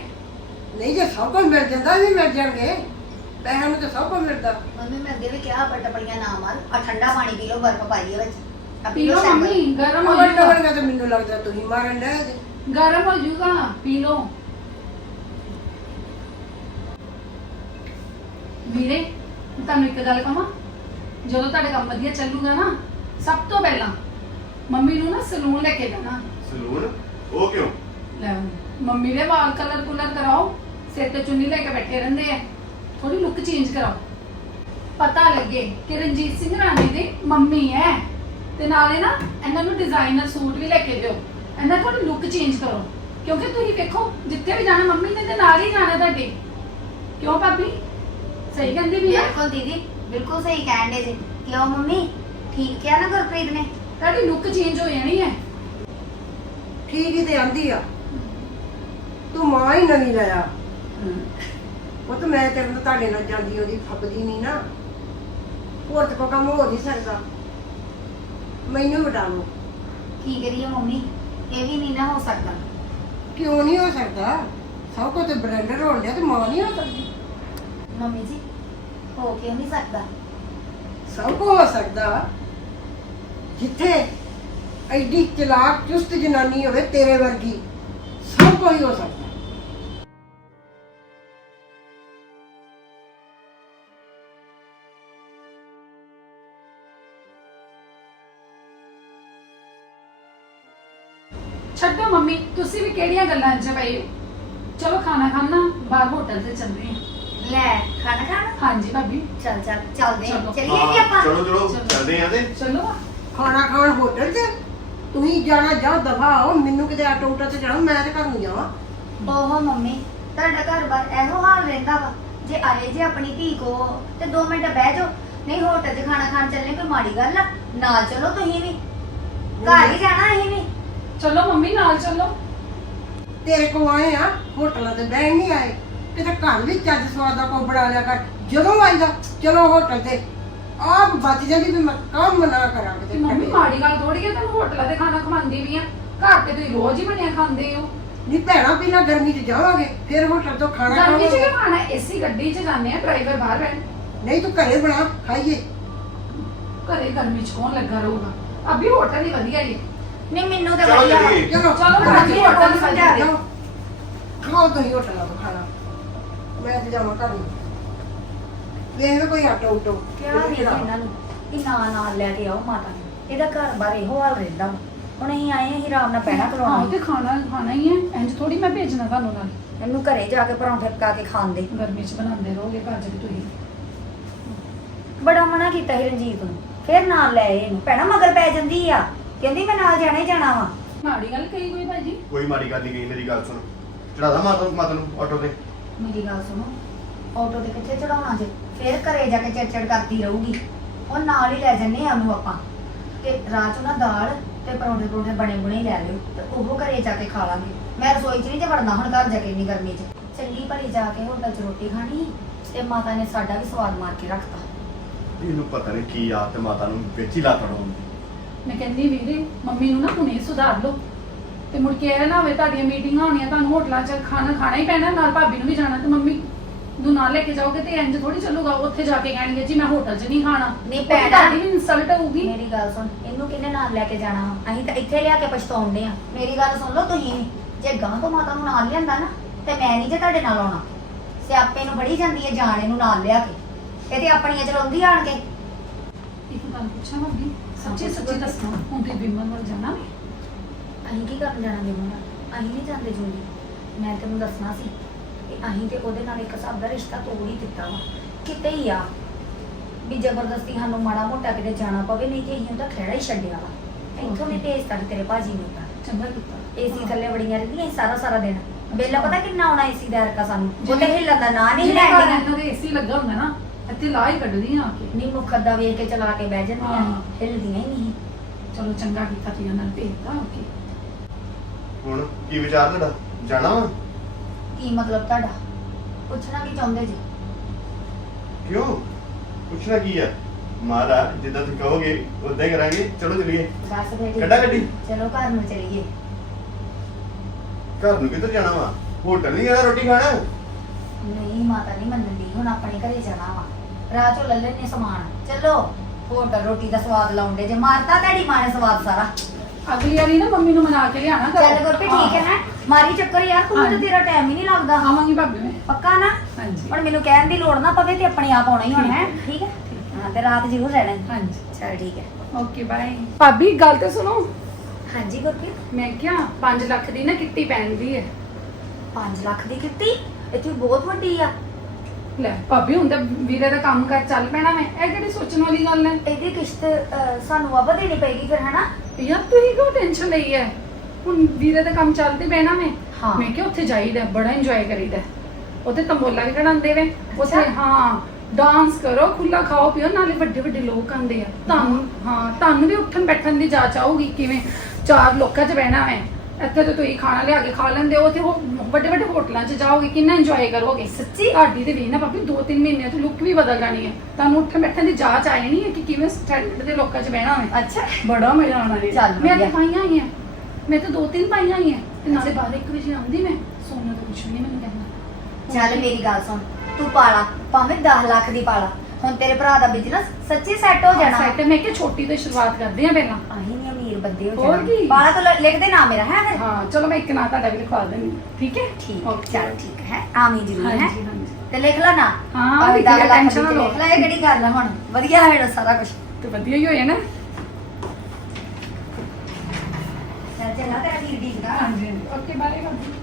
ਨਹੀਂ ਜੇ ਸਭ ਕੁਝ ਮਿਲ ਜਾਂਦਾ ਵੀ ਮਿਲ ਜਾਣਗੇ ਪੈਸਿਆਂ ਨੂੰ ਤਾਂ ਸਭ ਕੁਝ ਮਿਲਦਾ ਮੰਮੀ ਮੈਂ ਅੱਗੇ ਵੀ ਕਿਹਾ ਬਟ ਪੜੀਆਂ ਨਾ ਮਾਰ ਆ ਠੰਡਾ ਪਾਣੀ ਪੀ ਲਓ ਬਰਫ ਪਾਈ ਹੈ ਵਿੱਚ ਆ ਪੀ ਲਓ ਸੈਂਪਲ। ਮੰਮੀ ਗਰਮ ਹੋ ਅਮਰ ਜਾਊਗਾ ਟਵਰਗਾ ਤਾਂ ਮੈਨੂੰ ਲੱਗਦਾ ਤੁਸੀਂ ਮਾਰਨ ਜੇ ਗਰਮ ਹੋ ਜਾਊਗਾ ਪੀ ਲਓ। ਵੀਰੇ ਤੁਹਾਨੂੰ ਇੱਕ ਗੱਲ ਕਹਾਂ ਜਦੋਂ ਤੁਹਾਡੇ ਕੰਮ ਵਧੀਆ ਚੱਲੂਗਾ ਨਾ ਸਭ ਤੋਂ ਪਹਿਲਾਂ ਮੰਮੀ ਨੂੰ ਨਾ ਸਲੂਨ ਲੈ ਕੇ ਜਾਣਾ। ਸਲੂਨ? ਉਹ ਕਿਉਂ? ਲੈ ਮੰਮੀ ਦੇ ਵਾਲ ਕਲਰ ਕੁਲਰ ਕਰਾਓ ਸਿਰ ਤੇ ਚੁੰਨੀ ਲੈ ਕੇ ਬੈਠੇ ਰਹਿੰਦੇ ਆ। ਥੋੜੀ ਲੁੱਕ ਚੇਂਜ ਕਰਾਓ। ਪਤਾ ਲੱਗੇ ਕਿ ਰਣਜੀਤ ਸਿੰਘ ਰਾਣੀ ਦੀ ਮੰਮੀ ਹੈ। ਤੇ ਨਾਲੇ ਨਾ ਇਹਨਾਂ ਨੂੰ ਡਿਜ਼ਾਈਨਰ ਸੂਟ ਵੀ ਲੈ ਕੇ ਦਿਓ। ਇਹਨਾਂ ਥੋੜੀ ਲੁੱਕ ਚੇਂਜ ਕਰੋ। ਕਿਉਂਕਿ ਤੁਸੀਂ ਵੇਖੋ ਜਿੱਥੇ ਵੀ ਜਾਣਾ ਮੰਮੀ ਨੇ ਤੇ ਨਾਲ ਹੀ ਜਾਣਾ ਤੁਹਾਡੇ। ਕਿਉਂ ਭਾਬੀ? ਸਹੀ ਕਹਿੰਦੀ ਵੀ ਆ ਬਿਲਕੁਲ ਦੀਦੀ ਬਿਲਕੁਲ ਸਹੀ ਕਹਿਣ ਦੇ ਜੀ। ਕਿਉਂ ਮੰਮੀ? ਠੀਕ ਕਿਹਾ ਨਾ ਗੁਰਪ੍ਰੀਤ ਨੇ? ਤੁਹਾਡੀ ਲੁੱਕ ਚੇਂਜ ਹੋ ਜਾਣੀ ਹੈ। ਠੀਕ ਹੀ ਤੇ ਆਂਦੀ ਆ। ਤੂੰ ਮਾਂ ਹੀ ਨਵੀਂ ਲਿਆ ਉਹ ਤਾਂ ਮੈਂ ਤੇਰੇ ਨਾਲ ਤੁਹਾਡੇ ਨਾਲ ਜਾਂਦੀ ਉਹਦੀ ਫੱਬਦੀ ਨਹੀਂ ਨਾ। ਹੋਰ ਤੇ ਕੋਈ ਕੰਮ ਹੋ ਨਹੀਂ ਸਕਦਾ ਮੈਨੂੰ ਬਟਾ ਲਓ ਕੀ ਕਰੀਏ ਮੰਮੀ? ਇਹ ਵੀ ਨਹੀਂ ਨਾ ਹੋ ਸਕਦਾ। ਕਿਉਂ ਨਹੀਂ ਹੋ ਸਕਦਾ? ਸਭ ਕੁਝ ਤੇ ਬ੍ਰੈਂਡਰ ਹੋਣ ਡਿਆ ਤੇ ਮਾਂ ਨਹੀਂ ਹੋ ਸਕਦੀ। ਮੰਮੀ ਜੀ ਹੋ ਕਿਉਂ ਨਹੀਂ ਸਕਦਾ? ਸਭ ਕੁਝ ਹੋ ਸਕਦਾ। ਜਿੱਥੇ ਐਡੀ ਚਲਾਕ ਚੁਸਤ ਜਨਾਨੀ ਹੋਵੇ ਤੇਰੇ ਵਰਗੀ ਸਭ ਕੁਝ ਹੋ ਸਕਦਾ। ਛੱਡੋ ਮੰਮੀ ਤੁਸੀਂ ਵੀ ਕਿਹੜੀਆਂ ਗੱਲਾਂ 'ਚ ਪਏ ਹੋ? ਚਲੋ ਖਾਣਾ ਖਾਣਾ ਬਾਹਰ ਹੋਟਲ ਤੇ ਚੱਲਦੇ ਹਾਂ। ਲੈ ਖਾਣਾ ਖਾਣਾ? ਹਾਂਜੀ ਭਾਬੀ। ਚੱਲ ਚੱਲ ਚੱਲਦੇ ਹਾਂ। ਚਲੋ। ਚੱਲੀਏ ਜੀ ਆਪਾਂ। ਚਲੋ ਚਲੋ ਚਲੋ। ਚੱਲਦੇ ਆ ਤੇ। ਚਲੋ। ਖਾਣਾ ਖਾਣ ਹੋਟਲ 'ਚ? ਤੁਸੀਂ ਜਾਣਾ ਜਾ ਦਫਾ ਆਓ। ਮੈਨੂੰ ਕਿਤੇ ਆਟੋ ਉਟਾ ਤੇ ਜਾਣਾ ਮੈਂ ਤੇ ਘਰ ਨੂੰ ਜਾਵਾਂ। ਓਹੋ ਮੰਮੀ ਤੁਹਾਡਾ ਘਰ-ਬਾਰ ਇਹੋ ਹਾਲ ਰਹਿੰਦਾ ਵਾ। ਜੇ ਆਏ ਜੇ ਆਪਣੀ ਧੀ ਕੋ ਤੇ 2 ਮਿੰਟ ਬਹਿ ਜਾਓ। ਨਹੀਂ ਹੋਟਲ 'ਚ ਖਾਣਾ ਖਾਣ ਚੱਲਣੇ ਕੋਈ ਮਾੜੀ ਗੱਲ ਆ। ਨਾਲ ਚਲੋ ਤੁਸੀਂ ਵੀ। ਘਰ ਹੀ ਜਾਣਾ ਅਸੀਂ ਵੀ। ਚਲੋ ਮੰਮੀ ਨਾਲ ਚੱਲੋ। ਤੇਰੇ ਕੋ ਆਏ ਆ ਹੋਟਲਾਂ ਤੇ ਬਹਿਣ ਨਹੀਂ ਆਏ। ਕਿਤੇ ਘਰ ਵੀ ਚੱਜ ਸਵਾਦ ਦਾ ਕੋ ਬਣਾ ਲਿਆ ਕਰ। ਜਦੋਂ ਆਈਦਾ ਚਲੋ ਹੋਟਲ ਤੇ। ਆਪ ਬਚ ਜਾਂਦੀ ਵੀ ਮੈਂ ਕੰਮ ਨਾ ਕਰਾਂ ਤੇ ਕਿਤੇ ਮੰਮੀ। ਮਾੜੀ ਗੱਲ ਥੋੜੀ ਹੈ ਤੁਹਾਨੂੰ ਹੋਟਲਾਂ ਤੇ ਖਾਣਾ ਖਵਾਉਂਦੀ ਵੀ ਆ। ਘਰ ਤੇ ਤੁਸੀਂ ਰੋਜ਼ ਹੀ ਬਣਿਆ ਖਾਂਦੇ ਹੋ। ਨਹੀਂ ਭੈਣਾ ਪਹਿਲਾਂ ਗਰਮੀ 'ਚ ਜਾਵਾਂਗੇ ਫਿਰ ਹੋਟਲ ਤੋਂ ਖਾਣਾ ਗਰਮੀ 'ਚ ਖਾਵਾਂਗੇ। ਵੀ ਖਾਣਾ? ਏਸੀ ਗੱਡੀ 'ਚ ਜਾਂਦੇ ਆ ਡਰਾਈਵਰ ਬਾਹਰ ਬੈਠ ਨਹੀਂ ਤੂੰ ਘਰੇ ਬਣਾ ਖਾਈਏ। ਘਰੇ ਗਰਮੀ 'ਚ ਕੌਣ ਲੱਗਾ ਰਹੂਗਾ? ਅਭੀ ਹੋਟਲ ਹੀ ਵਧੀਆ ਜੀ ਨਹੀਂ ਮੈਨੂੰ ਤਾਂ ਚਲੋ ਵਧੀਆ ਵਾ। ਚੱਲੀਏ। ਚਲੋ ਚਲੋ ਘਰ ਭਾਜੀ, ਹੋਟਲ ਦੀ ਸਮਝਾ ਦਿਓ। ਜਾਓ। ਖਾਓ ਤੁਸੀਂ ਹੋਟਲਾਂ ਤੋਂ ਖਾਣਾ। ਮੈਂ ਤੇ ਜਾਵਾਂ ਘਰ ਨੂੰ। ਵੇਖ ਕੋਈ ਆਟੋ ਉਟੋ। ਕਿਹਾ ਨਹੀਂ ਇਹਨਾਂ ਨੂੰ ਕਿ ਨਾ ਨਾਲ ਲੈ ਕੇ ਆਓ ਮਾਤਾ ਨੂੰ। ਇਹਦਾ ਘਰ-ਬਾਰ ਇਹੋ ਹਾਲ ਰਹਿੰਦਾ ਵਾ। ਹੁਣ ਅਸੀਂ ਆਏ ਅਸੀਂ ਆਰਾਮ ਨਾਲ ਪੈਣਾ ਹਾਂ ਕਰਵਾਉਣਾ ਤੇ ਖਾਣਾ ਖਾਣਾ ਹੀ ਹੈ। ਇੰਜ ਥੋੜੀ ਮੈਂ ਭੇਜਣਾ ਤੁਹਾਨੂੰ ਨਾਲ। ਇਹਨੂੰ ਘਰੇ ਜਾ ਕੇ ਪਰੌਂਠੇ ਪਕਾ ਕੇ ਖਾਂਦੇ। ਗਰਮੀ 'ਚ ਬਣਾਉਂਦੇ ਰਹੋਗੇ ਭੱਜ ਕੇ ਤੁਸੀਂ। ਬੜਾ ਮਨਾ ਕੀਤਾ ਸੀ ਰਣਜੀਤ ਨੂੰ। ਫਿਰ ਨਾਲ ਲੈ ਆਏ ਇਹਨੂੰ। ਭੈਣਾ ਮਗਰ ਪੈ ਜਾਂਦੀ ਆ। ਕਹਿੰਦੀ ਮੈਂ ਨਾਲ ਜਾਣਾ ਹੀ ਜਾਣਾ ਵਾ। ਮਾੜੀ ਗੱਲ ਕਹੀ ਕੋਈ ਭਾਜੀ? ਕੋਈ ਮਾੜੀ ਗੱਲ ਨਹੀਂ ਗਈ ਮੇਰੀ ਗੱਲ ਸੁਣ। ਚੜਾਦਾ ਮਾਤਾ ਮਾਤਾ ਨੂੰ ਆਟੋ ਤੇ। ਮੇਰੀ ਗੱਲ ਸੁਣੋ ਆਟੋ ਤੇ ਕਿੱਥੇ ਚੜਾਉਣਾ ਜੇ? ਫਿਰ ਘਰੇ ਜਾ ਕੇ ਚੜਚੜ ਕਰਦੀ ਰਹੂਗੀ। ਉਹ ਨਾਲ ਹੀ ਲੈ ਜੰਨੇ ਆ ਉਹਨੂੰ ਆਪਾਂ। ਤੇ ਰਾਤ ਨੂੰ ਨਾ ਦਾਲ ਤੇ ਪਰੌਂਠੇ ਪਰੌਂਠੇ ਬਣੇ ਬਣੇ ਲੈ ਲਿਓ ਤੇ ਉਹ ਘਰੇ ਜਾ ਕੇ ਖਾ ਲਾਂਗੇ। ਮੈਂ ਰਸੋਈ 'ਚ ਨਹੀਂ ਜੇ ਵੜਨਾ ਹੁਣ ਘਰ ਜਾ ਕੇ ਇੰਨੀ ਗਰਮੀ 'ਚ। ਚੰਗੀ ਭਲੀ ਜਾ ਕੇ ਹੋਟਲ 'ਚ ਰੋਟੀ ਖਾਣੀ ਤੇ ਮਾਤਾ ਨੇ ਸਾਡਾ ਵੀ ਸਵਾਦ ਮਾਰ ਕੇ ਰੱਖਤਾ। ਇਹਨੂੰ ਪਤਾ ਨਹੀਂ ਕੀ ਆ ਤੇ ਮਾਤਾ ਨੂੰ ਵਿੱਚ ਹੀ ਲਾ ਤੜਾਉਣ ਮੈਂ ਕਹਿੰਦੀ ਵੀਰੇ ਮੰਮੀ ਨੂੰ ਨਾ ਹੁਣੇ ਸੁਧਾਰ ਲਓ। ਤੇ ਮੁੜ ਕੇ ਇਹ ਨਾ ਹੋਵੇ ਤੁਹਾਡੀਆਂ ਮੀਟਿੰਗਾਂ ਹੋਣੀਆਂ ਤੁਹਾਨੂੰ ਹੋਟਲਾਂ 'ਚ ਖਾਣਾ ਖਾਣਾ ਹੀ ਪੈਣਾ ਨਾਲ ਭਾਬੀ ਨੂੰ ਵੀ ਜਾਣਾ ਤੇ ਮੰਮੀ ਨੂੰ ਨਾਲ ਲੈ ਕੇ ਜਾਓਗੇ ਤੇ ਇੰਜ ਥੋੜੀ ਚੱਲੂਗਾ ਉੱਥੇ ਜਾ ਕੇ ਕਹਿਣਗੇ ਜੀ ਮੈਂ ਹੋਟਲ 'ਚ ਨਹੀਂ ਖਾਣਾ। ਨਹੀਂ ਉੱਥੇ ਭੈਣਾ। ਤੁਹਾਡੀ ਵੀ ਇਨਸਲਟ ਹੋਊਗੀ। ਮੇਰੀ ਗੱਲ ਸੁਣ ਇਹਨੂੰ ਕਿਹਨੇ ਨਾਲ ਲੈ ਕੇ ਜਾਣਾ ਵਾ? ਅਸੀਂ ਤਾਂ ਇੱਥੇ ਲਿਆ ਕੇ ਪਛਤਾਉਂਦੇ ਆ ਮੇਰੀ ਗੱਲ ਸੁਣ ਲਓ ਤੁਸੀਂ ਵੀ। ਜੇ ਗਾਂ ਤੋਂ ਮਾਤਾ ਨੂੰ ਨਾਲ ਲਿਆਂਦਾ ਨਾ ਤੇ ਮੈਂ ਨਹੀਂ ਜੇ ਤੁਹਾਡੇ ਨਾਲ ਆਉਣਾ। ਸਿਆਪੇ ਨੂੰ ਫੜੀ ਜਾਂਦੀ ਹੈ ਜਾਣ ਇਹਨੂੰ ਨਾਲ ਲਿਆ ਕੇ। ਇਹ ਤੇ ਆਪਣੀਆਂ ਚਲਾਉਂਦੀ ਆਣ ਕੇ। ਇੱਕ ਗੱਲ ਪੁੱਛਾਂ ਭਾਬੀ ਸੱਚੀ ਸੱਚੀ ਦੱਸਣਾ ਹੁਣ ਤੇ ਬਿਮਨ ਵੱਲ ਜਾਣਾ। ਵੇ ਅਸੀਂ ਕੀ ਕਰਨ ਜਾਣਾ ਦੇ ਨਾਲ ਅਸੀਂ ਨਹੀਂ ਜਾਂਦੇ ਜੂਲੀ ਮੈਂ ਤੈਨੂੰ ਦੱਸਣਾ ਸੀ ਕਿ ਅਸੀਂ ਤੇ ਉਹਦੇ ਨਾਲ ਇੱਕ ਹਿਸਾਬ ਦਾ ਰਿਸ਼ਤਾ ਤੋੜ ਹੀ ਦਿੱਤਾ ਵਾ। ਕਿਤੇ ਹੀ ਆ ਵੀ ਜ਼ਬਰਦਸਤੀ ਸਾਨੂੰ ਮਾੜਾ ਮੋਟਾ ਕਿਤੇ ਜਾਣਾ ਪਵੇ ਨਹੀਂ ਤੇ ਅਸੀਂ ਉਹਦਾ ਖਹਿੜਾ ਹੀ ਛੱਡਿਆ ਵਾ। ਇੱਥੋਂ ਨਹੀਂ ਭੇਜਤਾ ਸੀ ਤੇਰੇ ਭਾਜੀ ਨੇ ਤਾਂ। ਚੰਗਾ ਕੀਤਾ। ਏਸੀ ਥੱਲੇ ਬੜੀਆਂ ਰਹਿੰਦੀਆਂ ਸੀ ਸਾਰਾ ਸਾਰਾ ਦਿਨ। ਬਿੱਲ ਪਤਾ ਕਿੰਨਾ ਆਉਣਾ ਏਸੀ ਦਾ ਰਕਾ ਸਾਨੂੰ। ਉਹਦੇ ਹਿੱਲਣ ਦਾ ਨਾਂ ਨਹੀਂ ਲੈਂਦੀਆਂ। ਏਸੀ ਲੱਗਾ ਹੁੰਦਾ ਨਾ ਇੱਥੇ ਲਾ ਹੀ ਕੱਢਦੀਆਂ ਆ। ਕੇ ਨਹੀਂ ਮੁਖਰ ਦਾ ਵੇਖ ਕੇ ਚਲਾ ਕੇ ਬਹਿ ਜਾਂਦੀਆਂ ਹਾਂ। ਸੀ, ਹਿੱਲਦੀਆਂ ਹੀ ਨਹੀਂ। ਚਲੋ ਚੰਗਾ ਕੀਤਾ ਤੁਸੀਂ ਉਹਨਾਂ ਨੂੰ ਭੇਜਤਾ ਓਕੇ। ਹੁਣ ਕੀ ਵਿਚਾਰ ਤੁਹਾਡਾ? ਜਾਣਾ ਵਾ? ਕੀ ਮਤਲਬ ਤੁਹਾਡਾ? ਪੁੱਛਣਾ ਕੀ ਚਾਹੁੰਦੇ ਜੀ? ਕਿਉਂ? ਪੁੱਛਣਾ ਕੀ ਆ? ਮਾਰਾ ਜਿੱਦਾਂ ਤੁਸੀਂ ਕਹੋਗੇ ਉਦਾਂ ਹੀ ਕਰਾਂਗੇ। ਚਲੋ ਚਲੀਏ। ਕੱਢਾ ਗੱਡੀ? ਚਲੋ ਘਰ ਨੂੰ ਚਲੀਏ। ਘਰ ਨੂੰ ਕਿੱਧਰ ਜਾਣਾ ਵਾ? ਹੋਟਲ ਨਹੀਂ ਜਾਣਾ ਰੋਟੀ ਖਾਣਾ? ਨਹੀਂ ਮਾਤਾ ਨਹੀਂ ਮੰਨਣ ਦੀ ਹੁਣ ਆਪਣੇ ਘਰੇ ਜਾਣਾ ਵਾ। ਰਾਹ ਚੋਂ ਲੈ ਲੈਣੇ ਸਮਾਨ। ਚਲੋ ਹੋਟਲ ਰੋਟੀ ਦਾ ਸਵਾਦ ਲਾਉਂਦੇ ਜੇ ਮਾਰਤਾ ਤੁਹਾਡੀ ਮਾਂ ਨੇ ਸਵਾਦ ਸਾਰਾ। ਅਗਲੀ ਵਾਰੀ ਨਾ ਮੰਮੀ ਨੂੰ ਮਨਾ ਕੇ ਲਿਆਣਾ ਕਰੋ ਚੱਲ ਗੁਰਪ੍ਰੀਤ ਠੀਕ ਹੈ ਨਾ? ਮਾਰੀ ਚੱਕਰ ਯਾਰ ਤੂੰ ਤਾਂ। ਤੇਰਾ ਟਾਈਮ ਹੀ ਨਹੀਂ ਲੱਗਦਾ। ਆਵਾਂਗੀ ਭਾਬੀ ਮੈਂ। ਪੱਕਾ ਨਾ? ਹਾਂਜੀ। ਹੁਣ ਮੈਨੂੰ ਕਹਿਣ ਦੀ ਲੋੜ ਨਾ ਪਵੇ ਤੇ ਆਪਣੇ ਆਪ ਆਉਣਾ ਹੀ ਹੋਣਾ ਹੈ। ਠੀਕ ਹੈ। ਹਾਂ? ਤੇ ਰਾਤ ਜ਼ਰੂਰ ਰਹਿਣਾ। ਹਾਂਜੀ। ਚੱਲ ਠੀਕ ਹੈ। Okay bye. ਭਾਬੀ ਗੱਲ ਤੇ ਸੁਣੋ। ਹਾਂਜੀ ਗੁਰਪ੍ਰੀਤ ਮੈਂ ਕਿਹਾ 5 ਲੱਖ ਦੀ ਨਾ ਕਿੱਟੀ ਪੈਂਦੀ ਹੈ। 5 ਲੱਖ ਦੀ ਕਿੱਤੀ ਇਹ ਤੇ ਬਹੁਤ ਵੱਡੀ ਆ। ਲੈ ਭਾਬੀ ਹੁਣ ਤਾਂ ਵੀਰੇ ਦਾ ਕੰਮ ਕਰ ਚੱਲ ਪੈਣਾ ਮੈਂ। ਇਹ ਕਿਹੜੀ ਸੋਚਣ ਵਾਲੀ ਗੱਲ ਹੈ? ਇਹਦੀ ਕਿਸ਼ਤ ਅਹ, ਸਾਨੂੰ ਵਾਪਸ ਦੇਣੀ ਪਏਗੀ ਫਿਰ ਹਨਾ? ਯਾਰ ਤੁਸੀਂ ਕਿਉਂ ਟੈਨਸ਼ਨ ਲਈ ਹੈ? ਹੁਣ ਵੀਰੇ ਦਾ ਕੰਮ ਚੱਲਦੇ ਪੈਣਾ ਮੈਂ। ਹਾਂ। ਮੈਂ ਕਿਹਾ ਉੱਥੇ ਜਾਈਦਾ ਬੜਾ ਇੰਜੋਏ ਕਰੀਦਾ। ਉੱਥੇ ਤੰਬੋਲਾ ਵੀ ਕਢਾਉਂਦੇ ਵੇ ਉੱਥੇ ਅੱਛਾ। ਹਾਂ ਡਾਂਸ ਕਰੋ ਖੁੱਲਾ ਖਾਓ ਪੀਓ ਨਾਲੇ ਵੱਡੇ ਵੱਡੇ ਲੋਕ ਆਉਂਦੇ ਆ। ਤੁਹਾਨੂੰ ਹਾਂ ਤੁਹਾਨੂੰ ਵੀ ਉੱਠਣ ਬੈਠਣ ਦੀ ਜਾਚ ਆਊਗੀ ਕਿਵੇਂ ਚਾਰ ਲੋਕਾਂ 'ਚ ਬਹਿਣਾ ਹੈ ਇੱਥੇ ਤੇ ਤੁਸੀਂ ਖਾਣਾ ਲਿਆ ਕੇ ਖਾ ਲੈਂਦੇ ਹੋ ਤੇ ਉਹ ਵੱਡੇ ਵੱਡੇ ਹੋਟਲਾਂ 'ਚ ਜਾਓਗੇ ਕਿੰਨਾ ਇੰਜੋਏ ਕਰੋਗੇ। ਸੱਚੀ ਤੁਹਾਡੀ ਤੇ ਵੀ ਨਾ ਭਾਬੀ ਦੋ ਤਿੰਨ ਮਹੀਨਿਆਂ 'ਚ ਲੁੱਕ ਵੀ ਬਦਲ ਜਾਣੀ ਹੈ। ਤੁਹਾਨੂੰ ਉੱਠਣ ਬੈਠਣ ਦੀ ਜਾਚ ਆ ਜਾਣੀ ਹੈ ਕਿ ਕਿਵੇਂ ਸਟੈਂਡਰਡ ਦੇ ਲੋਕਾਂ 'ਚ ਬਹਿਣਾ ਹੈ ਅੱਛਾ। ਬੜਾ ਮਜ਼ਾ ਆਉਣਾ ਹੈ ਚੱਲ ਮੈਂ ਵਧੀਆ। ਤਾਂ ਪਾਈਆਂ ਹੀ ਆ ਮੈਂ ਤਾਂ ਦੋ ਤਿੰਨ ਪਾਈਆਂ ਹੀ ਆ ਤੇ ਨਾਲੇ ਬਾਅਦ ਇੱਕ ਵਜੇ ਆਉਂਦੀ ਮੈਂ। ਸੋਨਾ ਤਾਂ ਕੁਛ ਵੀ ਨਹੀਂ ਮੈਨੂੰ ਕਹਿੰਦਾ। ਚੱਲ ਮੇਰੀ ਗੱਲ ਸੁਣ। ਤੂੰ ਪਾਲਾ। ਭਾਵੇਂ 10 ਲੱਖ ਦੀ ਪਾਲਾ। ਹੁਣ ਤੇਰੇ ਭਰਾ ਦਾ ਬਿਜ਼ਨਸ ਸੱਚੀ ਸੈੱਟ ਹੋ ਜਾਣਾ। ਸੈਟ ਮੈਂ ਕਿ ਛੋਟੀ ਤੋਂ ਹੀ ਸ਼ੁਰੂਆਤ ਕਰਦੇ ਆ ਪਹਿਲਾਂ। ਆਹੀ ਬੰਦੇ ਹੋ ਹੋਰ ਜਾਣਾ? ਪਾਲਾ ਤੋਂ ਲ- ਲਿਖ ਦੇ ਨਾ ਮੇਰਾ ਹੈ ਫਿਰ? ਹਾਂ ਚਲੋ ਮੈਂ ਇੱਕ ਨਾਂ ਤੁਹਾਡਾ ਵੀ ਲਿਖਵਾ ਦਿੰਦੀ ਠੀਕ ਹੈ? ਠੀਕ Okay. ਚੱਲ ਠੀਕ ਹੈ ਆਮੀ ਜ਼ਰੂਰ ਹੈ? ਹਾਂਜੀ। ਹਾਂਜੀ ਤੇ ਲਿਖ ਲੈ ਨਾ। ਹਾਂ, ਲਿਖ ਲਿਆ, tension ਨਾ ਲਓ। ਲਿਖ ਲੈ ਇਹ ਕਿਹੜੀ ਗੱਲ ਆ ਹੁਣ? ਵਧੀਆ ਹੈ ਸਾਰਾ ਕੁਝ ਤੇ ਵਧੀਆ ਹੀ ਹੋਇਆ ਨਾ। ਚੱਲ ਚੱਲ ਤੇਰਾ ਵੀਰ ਦੀਦਾ ਹਾਂਜੀ ਓਕੇ ਬਾਏ ਬਾਏ